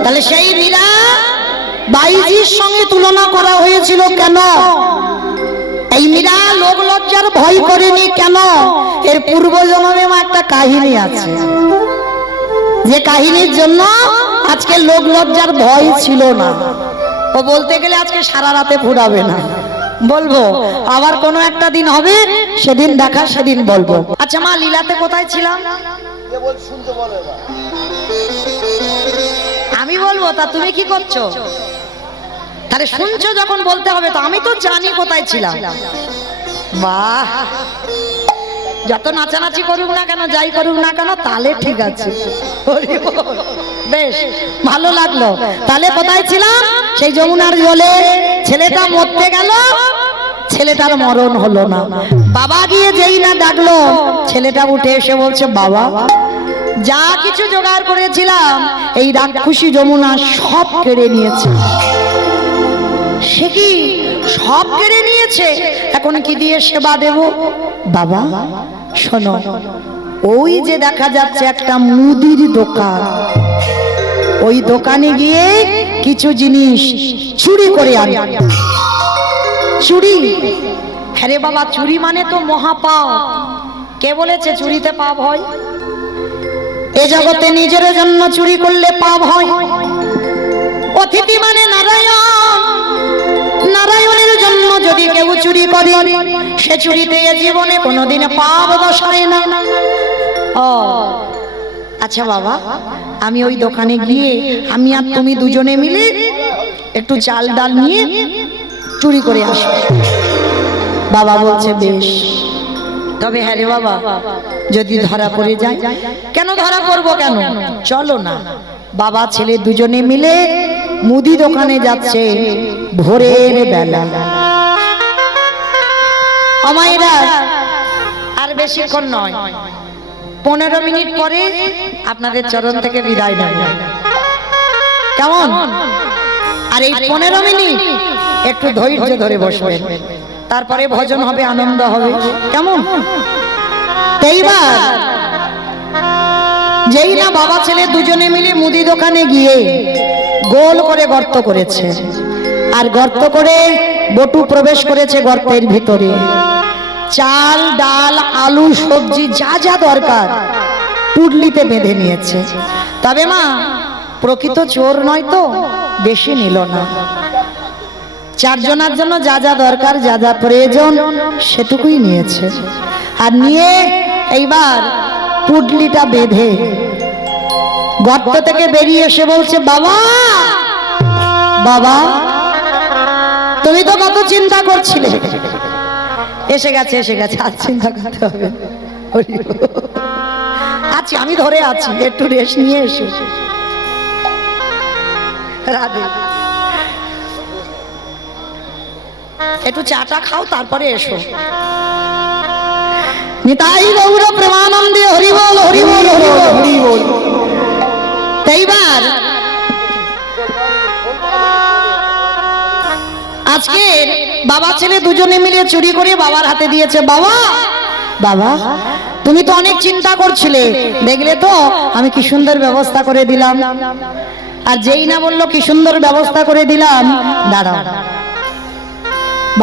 তাহলে সেই মীরা বাইজির সঙ্গে তুলনা করা হয়েছিল কেন? এই মীরা লোক লজ্জার ভয় করেনি কেন? এর পূর্ব জন্মে একটা কাহিনী আছে, যে কাহিনীর জন্য আজকে লোক লজ্জার ভয় ছিল না। ও বলতে গেলে আজকে সারা রাতে ফুরাবে না, বলবো আবার কোনো একটা দিন হবে, সেদিন দেখা সেদিন বলবো। আচ্ছা মা, লীলাতে কোথায় ছিলাম আমি বলবো, তা তুমি কি করছো? তাহলে শুনছো যখন বলতে হবে, তো আমি তো জানি কোথায় ছিলাম। বাহ, যত নাচানাচি করুক না কেন, যাই করুক না কেন, তাহলে ঠিক আছে, বেশ ভালো লাগলো। তাহলে কোথায় ছিলাম? সেই যমুনার জলে ছেলেটা মরতে গেল, ছেলেটার মরণ হলো না। বাবা গিয়ে যেই না ডাকলো, ছেলেটা উঠে এসে বলছে, বাবা যা কিছু জোগাড় করেছিলাম এই রাক্ষসী যমুনা সব কেড়ে নিয়েছে। সে কি সব কেড়ে নিয়েছে? এখন কি দিয়ে সেবা দেব? বাবা শোনো, ওই যে দেখা যাচ্ছে একটা মুদির দোকান, ওই দোকানে গিয়ে কিছু জিনিস চুরি করে আন। চুরি? হ্যাঁ রে বাবা, চুরি মানে তো মহাপাপ। কে বলেছে চুরিতে পাপ হয়? এ জগতে নিজের জন্য চুরি করলে পাপ হয়। অতিথি মানে নারায়ণ, নারায়ণের জন্য যদি কেউ চুরি করে, সে চুরিতে এ জীবনে কোনোদিন পাপ বসায় না। ও আচ্ছা বাবা, আমি ওই দোকানে গিয়ে আমি আর তুমি দুজনে মিলে একটু চাল ডাল নিয়ে চুরি করে আসবো। বাবা বলছে বেশ, তবে হ্যাঁ রে বাবা, যদি ধরা পড়ে যায়? কেন ধরা পড়বো কেন? চলো না। বাবা ছেলে দুজনে মিলে মুদি দোকানে যাচ্ছে ভোরের বেলা। আমায়রা আর বেশিক্ষণ নয়, 15 মিনিট পরে আপনাদের চরণ থেকে বিদায় নেব, কেমন? আর এই 15 মিনিট একটু ধৈর্য ধরে বসবেন, তারপরে ভজন হবে, আনন্দ হবে, কেমন? এইবার যেই না বাবা ছেলে দুজনে মিলে মুদি দোকানে গিয়ে গোল করে গর্ত করেছে, আর গর্ত করে বটু প্রবেশ করেছে গর্তের ভিতরে। চাল ডাল আলু সবজি যা যা দরকার পুডলিতে বেঁধে নিয়েছে। তবে মা প্রকৃত চোর নয় তো, বেশি নিল না। 4 জনের জন্য যা যা দরকার, যা যা প্রয়োজন সেটুকুই নিয়েছে। আর নিয়ে এইবার পুডলিটা বেঁধে গর্ত থেকে বেরিয়ে এসে বলছে, বাবা বাবা তুমি তো কত চিন্তা করছিলে। এসে গেছে এসে গেছে, আর চিন্তা করতে হবে। আছি, আমি ধরে আছি, একটু রেস্ট নিয়ে এসো। রাধে, একটু চাটা খাও তারপরে এসো। নিতাই গৌর প্রেমানন্দে হরি বল হরি বল হরি বল হরি বল। এইবার আজকে বাবা ছেলে দুজনে মিলে চুরি করে বাবার হাতে দিয়েছে। বাবা বাবা তুমি তো অনেক চিন্তা করছিলে, দেখলে তো আমি কি সুন্দর ব্যবস্থা করে দিলাম। আর যেই না বললো কি সুন্দর ব্যবস্থা করে দিলাম, দাঁড়াও।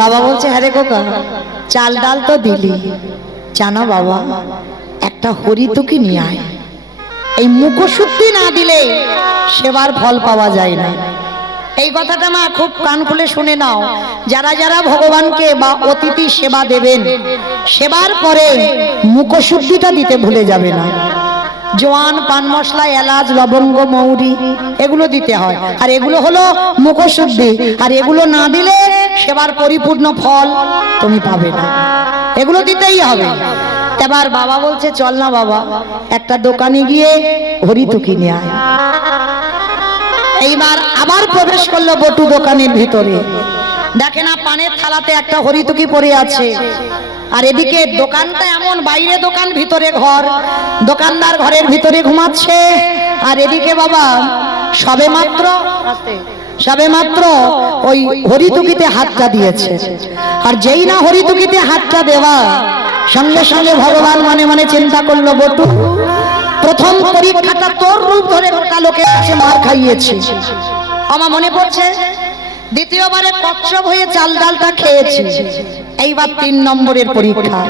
বাবা বলছে, হ্যাঁ রে খোকা, চাল ডাল তো দিলি, জানো বাবা একটা হরিতুকি নিয়ে আয়। এই মুখশুদ্ধি না দিলে সেবার ফল পাওয়া যায় না। এই কথাটা মা খুব কান খুলে শুনে নাও। যারা যারা ভগবানকে বা অতিথি সেবা দেবেন, সেবার পরে মুখশুদ্ধিটা দিতে ভুলে যাবে না। জোয়ান, পান মশলা, এলাচ, লবঙ্গ, মৌরি এগুলো দিতে হয়, আর এগুলো হলো মুখশুদ্ধি। আর এগুলো না দিলে সেবার পরিপূর্ণ ফল তুমি পাবে না, এগুলো দিতেই হবে। এবার বাবা বলছে, চল না বাবা, একটা দোকানে গিয়ে হরিতুকি নিয়ে আয়। এইবার আবার প্রবেশ করলো বটু দোকানের ভিতরে, দেখে না পানের থালাতে একটা হরিতুকি পড়ে আছে। আর এদিকে দোকানটা এমন, বাইরে দোকান ভিতরে ঘর, দোকানদার ঘরের ভিতরে ঘুমাচ্ছে। আর এদিকে বাবা সবে মাত্র ওই হরিতুকিতে হাতটা দিয়েছে। আর যেই না হরিতুকিতে হাতটা দেওয়া, সঙ্গে সঙ্গে ভগবান মনে মনে চিন্তা করলো, বটু প্রথম পরীক্ষাটা তোর রূপ ধরে গোটা লোকের কাছে মার খাইয়েছি, আমার মনে পড়ছে। দ্বিতীয়বারে কচ্ছপ হয়ে চাল ডালটা খেয়েছি, এইবার 3 নম্বরের পরীক্ষা।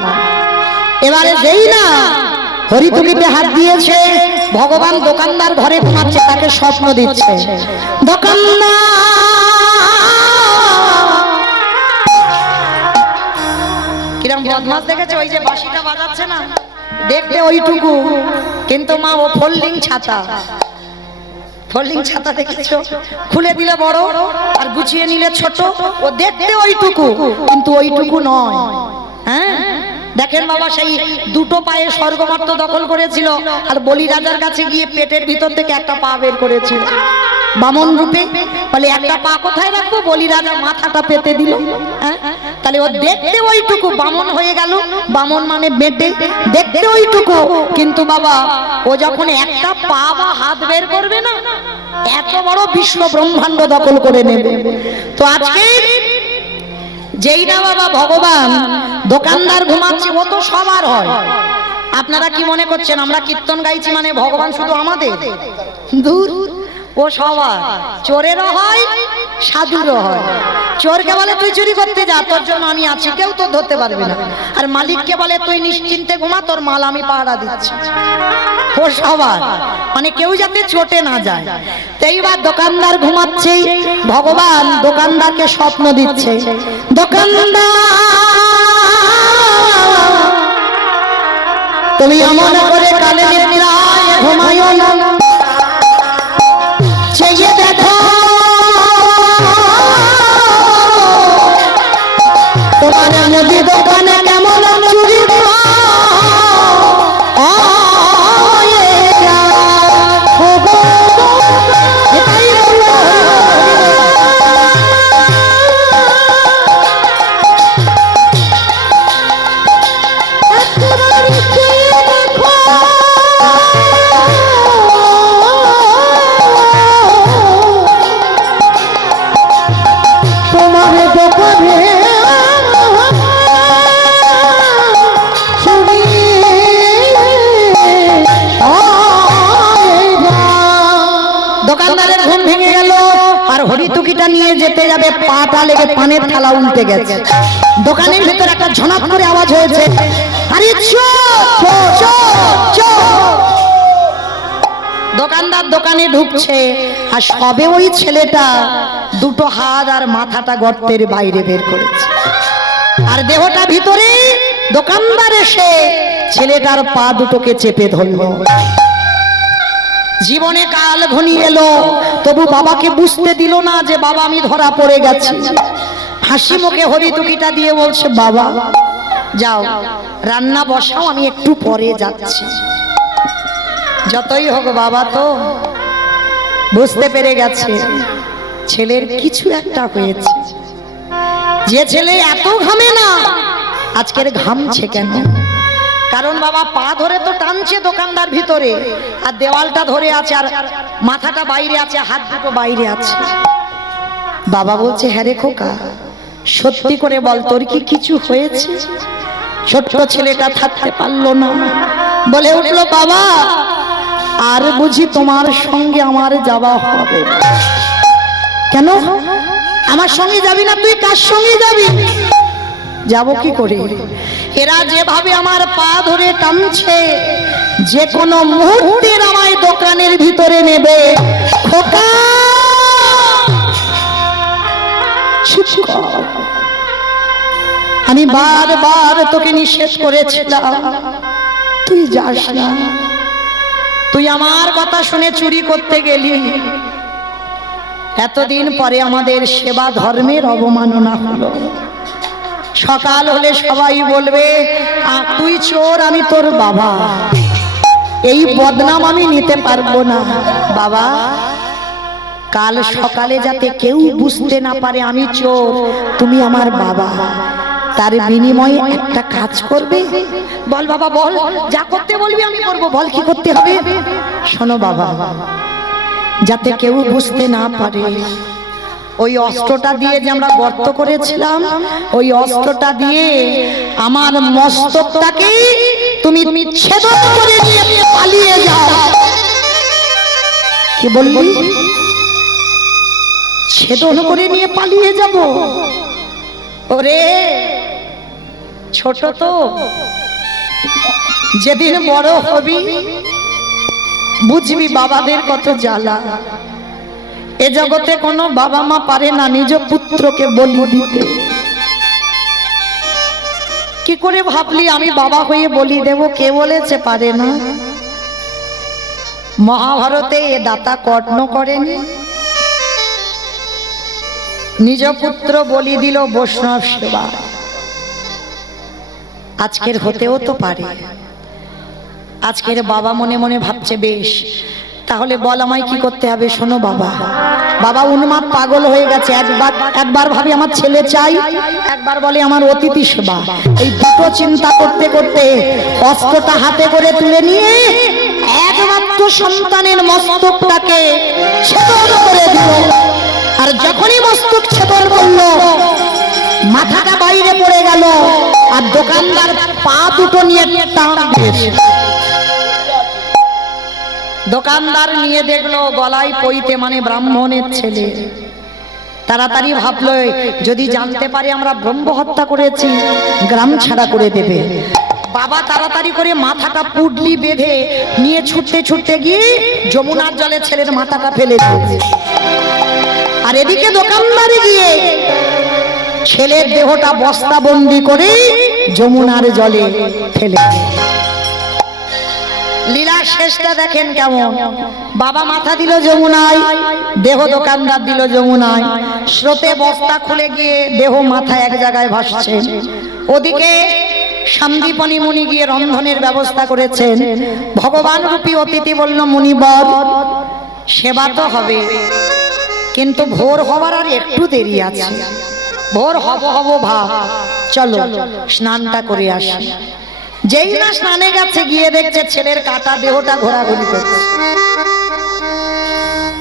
এবারে যেই না হরিতুকিতে হাত দিয়েছে, ভগবান দোকানদার ঘরে ঘুমাচ্ছে, তাকে স্বপ্ন দিচ্ছে। দোকানদার কিরম বদমাস দেখেছে, ওই যে বাঁশিটা বাজাচ্ছে না, দেখতে ওইটুকু, কিন্তু মা ও ফোল্ডিং ছাতা। ফোল্ডিং ছাতা দেখেছো, খুলে দিলে বড় আর গুছিয়ে নিলে ছোট। ও দেখতে ওইটুকু, কিন্তু ওইটুকু নয়। হ্যাঁ দেখেন বাবা, সেই 2টো পায়ে স্বর্গমার্ত দখল করেছিল, আর বলি রাজার কাছে গিয়ে পেটের ভিতর থেকে একটা পা বের করেছিল বামন রূপে। বলে একটা পা কোথায় রাখবো? বলি রাজা মাথাটা পেতে দিল। হ্যাঁ, তা তাহলে ও দেখতে ওইটুকু, বামন হয়ে গেল, বামন মানে বেটে, দেখতে ওইটুকু, কিন্তু বাবা ও যখন একটা পা বা হাত বের করবে না, এত বড় বিশ্ব ব্রহ্মাণ্ড দখল করে নেবে। তো আজকে যেই না বাবা ভগবান দোকানদার ঘুমাচ্ছে, ও তো সবার হয়। আপনারা কি মনে করছেন আমরা কীর্তন গাইছি মানে ভগবান শুধু আমাদের? দূর, ও সবার। চোরেরও হয়, সাধুরও হয়। চোরকে বলে তুই চুরি করতে যা, তোর জন্য আমি আছি, কেউ তো ধরতে পারবে না। আর মালিককে বলে তুই নিশ্চিন্তে ঘুমা, তোর মাল আমি পাহারা দিচ্ছি। ও সবার, মানে কেউ যাতে চোটে না যায়। তো এইবার দোকানদার ঘুমাচ্ছে, ভগবান দোকানদারকে স্বপ্ন দিচ্ছে, দোকানদার তুমি এমন করে কালে নিদ্রায় ঘুমায়ো না, চেয়ে দেখো তোমার মুদি দোকানে কেমন চুরি হরিতুকিটা নিয়ে যেতে যাবে, পাটা লেগে পানের থালা উল্টে গেছে। দোকানের ভিতর একটা ঝনক করে আওয়াজ হয়েছে, আরে চোর চোর চোর। দোকানদার দোকানে ঢুকছে, আর সবে ওই ছেলেটা দুটো হাত আর মাথাটা গর্তের বাইরে বের করেছে, আর দেহটা ভিতরে। দোকানদার এসে ছেলেটার পা দুটোকে চেপে ধরল। জীবনে কাল ঘনিয়ে এলো, তবু বাবাকে বুঝতে দিল না যে বাবা আমি ধরা পড়ে গেছি। হাসি মুখে হরিতুকিটা দিয়ে বলছে, বাবা যাও রান্না বসাও, আমি একটু পরে যাচ্ছি। যতই হোক বাবা তো বুঝতে পেরে গেছে ছেলের কিছু একটা হয়েছে। যে ছেলে এত ঘামে না, আজকের ঘামছে কেন? কারণ বাবা পা ধরে তো টানছে দোকানদার ভিতরে, আর দেওয়ালটা ধরে আছে, আর মাথাটা বাইরে আছে, হাত দুটো বাইরে আছে। বাবা বলছে, হ্যাঁ রে খোকা, সত্যি করে বল তোর কি কিছু হয়েছে? ছোট্ট ছেলেটা থাকতে পারলো না, বলে উঠলো, বাবা আর বুঝি তোমার সঙ্গে আমার যাওয়া হবে? কেন আমার সঙ্গে যাবি না? তুই কার সঙ্গে যাবি? যাবো কি করে? এরা যেভাবে আমার পা ধরে টানছে, যে কোনো মুহূর্তে আমায় দোকানের ভিতরে নেবে। খোকা আমি বারবার তোকে নিষেধ করেছিলাম, তুই যাস না। তুই আমার কথা শুনে চুরি করতে গেলি, এতদিন পরে আমাদের সেবা ধর্মের অবমাননা হলো। সকাল হলে সবাই বলবে তুই চোর, আমি তোর বাবা। এই বদনাম আমি নিতে পারবো না। বাবা কাল সকালে যাতে কেউ বুঝতে না পারে আমি চোর, তুমি আমার বাবা, তার বিনিময়ে একটা কাজ করবে। বল বাবা বল, যা করতে বলবি আমি করব, বল কি করতে হবে? শোনো বাবা, যাতে কেউ বুঝতে না পারে, ওই অস্ত্রটা দিয়ে যে আমরা গর্ত করেছিলাম, ওই অস্ত্রটা দিয়ে আমার মস্তকটাকে তুমি ছেদন করে নিয়ে পালিয়ে যাও। কি বললি? ছেদন করে নিয়ে পালিয়ে যাব? ওরে ছোট তো, যেদিন বড় হবি বুঝবি বাবাদের কত জ্বালা। এ জগতে কোনো বাবা মা পারে না নিজ পুত্রকে বলি দিতে। কি করে ভাবলি আমি বাবা হয়ে বলি দেব? কে বলেছে পারে না? মহাভারতে এ দাতা কর্ণ করেনি, নিজ পুত্র বলি দিল বৈষ্ণব সেবা। আজকের হতেও তো পারে। আজকের বাবা মনে মনে ভাবছে বেশ, তাহলে বল আমায় কি করতে হবে? শোনো বাবা, বাবা উন্মাদ পাগল হয়ে গেছে। একবার ভাবি আমার ছেলে চাই, একবার বলে আমার অতিথি সেবা। এই দুটো চিন্তা করতে করতে অস্ত্রটা হাতে করে তুলে নিয়ে একমাত্র সন্তানের মস্তকটাকে ছেদন করে দিল। আর যখনই মস্তক ছেদন করলো, মাথাটা বাইরে পড়ে গেল। আর দোকানদার পা দুটো নিয়ে টান দিয়েছে। দোকানদার নিয়ে দেখলো গলায় পইতে, মানে ব্রাহ্মণের ছেলে। তাড়াতাড়ি ভাবলো যদি জানতে পারে আমরা ব্রহ্ম হত্যা করেছি, গ্রাম ছাড়া করে দেবে। বাবা তাড়াতাড়ি করে মাথাটা পুডলি বেঁধে নিয়ে ছুটতে ছুটতে গিয়ে যমুনার জলে ছেলের মাথাটা ফেলে দিয়েছে। আর এদিকে দোকানদারে গিয়ে ছেলের দেহটা বস্তাবন্দি করে যমুনার জলে ফেলে। লীলা শেষটা দেখেন কেমন। বাবা মাথা দিল যমুনায়, দেহ দোকানদার দিল যমুনায়। স্রোতে বস্তা খুলে গিয়ে দেহ মাথা এক জায়গায় ভাসছে। ওদিকে সন্দীপনী মুনি গিয়ে রন্ধনের ব্যবস্থা করেছেন। ভগবান রূপী অতিথি বলল, মুনিবর সেবা তো হবে, কিন্তু ভোর হবার আর একটু দেরি আছে। ভোর হব ভাব, চলো স্নানটা করে আসি। যেই না স্নানে গেছে, গিয়ে দেখছে ছেলের কাটা দেহটা ঘোরাঘুরি করছে।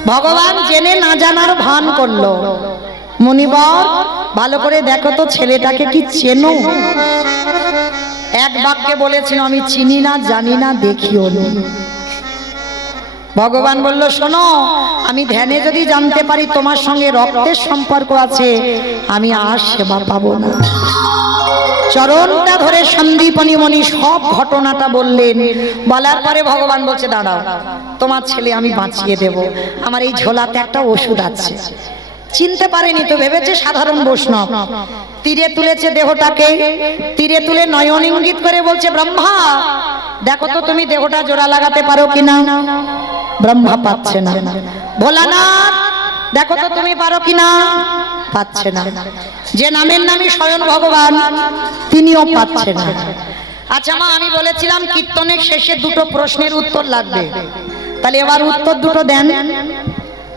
ভগবান জেনে না জানার ভান করলো। মুনিবর ভালো করে দেখো তো ছেলেটাকে কি চেনো? এক বাক্যে বলেছিল, আমি চিনি না, জানি না, দেখিও নি। ভগবান বলল, শোনো, আমি ধ্যানে যদি জানতে পারি তোমার সঙ্গে রক্তের সম্পর্ক আছে, আমি আর সেবা পাবো না। চরণটা ধরে সন্দীপনী মণি সব ঘটনাটা বললেন। বলার পরে ভগবান বলছে, দাঁড়াও, তোমার ছেলে আমি বাঁচিয়ে দেব। আমার এই ঝোলাতে একটা ওষুধ আছে। চিনতে পারেনি তো, ভেবেছে সাধারণ বৈষ্ণব। তীরে তুলেছে দেহটাকে, তীরে তুলে নয়ন ইঙ্গিত করে বলছে, ব্রহ্মা দেখো তো তুমি দেহটা জোড়া লাগাতে পারো কিনা। ব্রহ্মা পাচ্ছে না। ভোলানাথ দেখো তো তুমি পারো কিনা। পাচ্ছে না। যে নামের নামই স্বয়ং ভগবান, তিনিও পাচ্ছে না। আচ্ছা মা, আমি বলেছিলাম কীর্তনের শেষে দুটো প্রশ্নের উত্তর লাগবে, তাহলে এবার উত্তর দুটো দেন।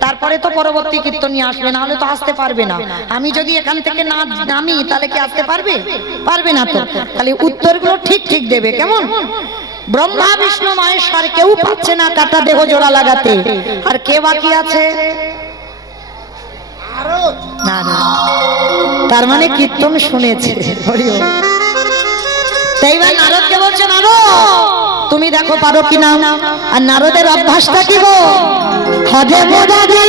তারপরে তো পরবর্তী কীর্তন নিয়ে আসবে, না হলে তো আসতে পারবে না। আমি যদি এখান থেকে না নামি, তাহলে কি আসতে পারবে? পারবে না তো। তাহলে উত্তরগুলো ঠিক ঠিক দেবে, কেমন? ব্রহ্মা বিষ্ণু মহেশ্বর কেউ পাচ্ছে না কাটা দেহ জোড়া লাগাতে। আর কে বাকি আছে? না না, তার মানে কীর্তন শুনেছে। তাই বা নারদকে বলছে, নারদ তুমি দেখো পারো কিনা। আর নারদের অভ্যাসটা কি গো? হদে মোদাদি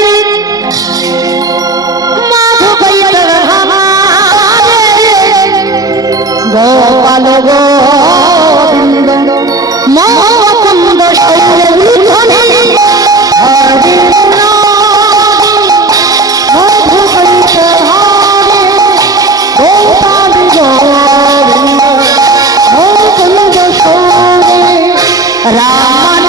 মাধু কইতর হামারে গোপাল গোবিন্দ মুকুন্দ সৌরভূধনে হরে মাধু কইতর হারে গোপাল গোবিন্দ মুকুন্দ সৌরে রাম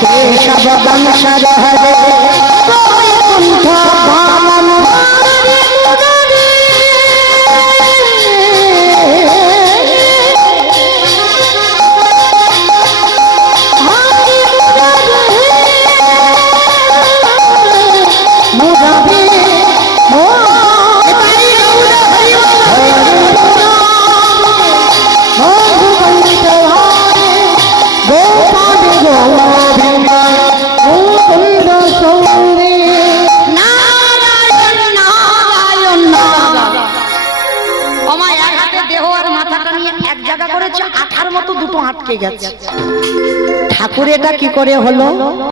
কেশব বংশধর হরে বৈকুণ্ঠ ধামম আঠার মতো দুটো আটকে গেছে। ঠাকুর এটা কি করে হলো?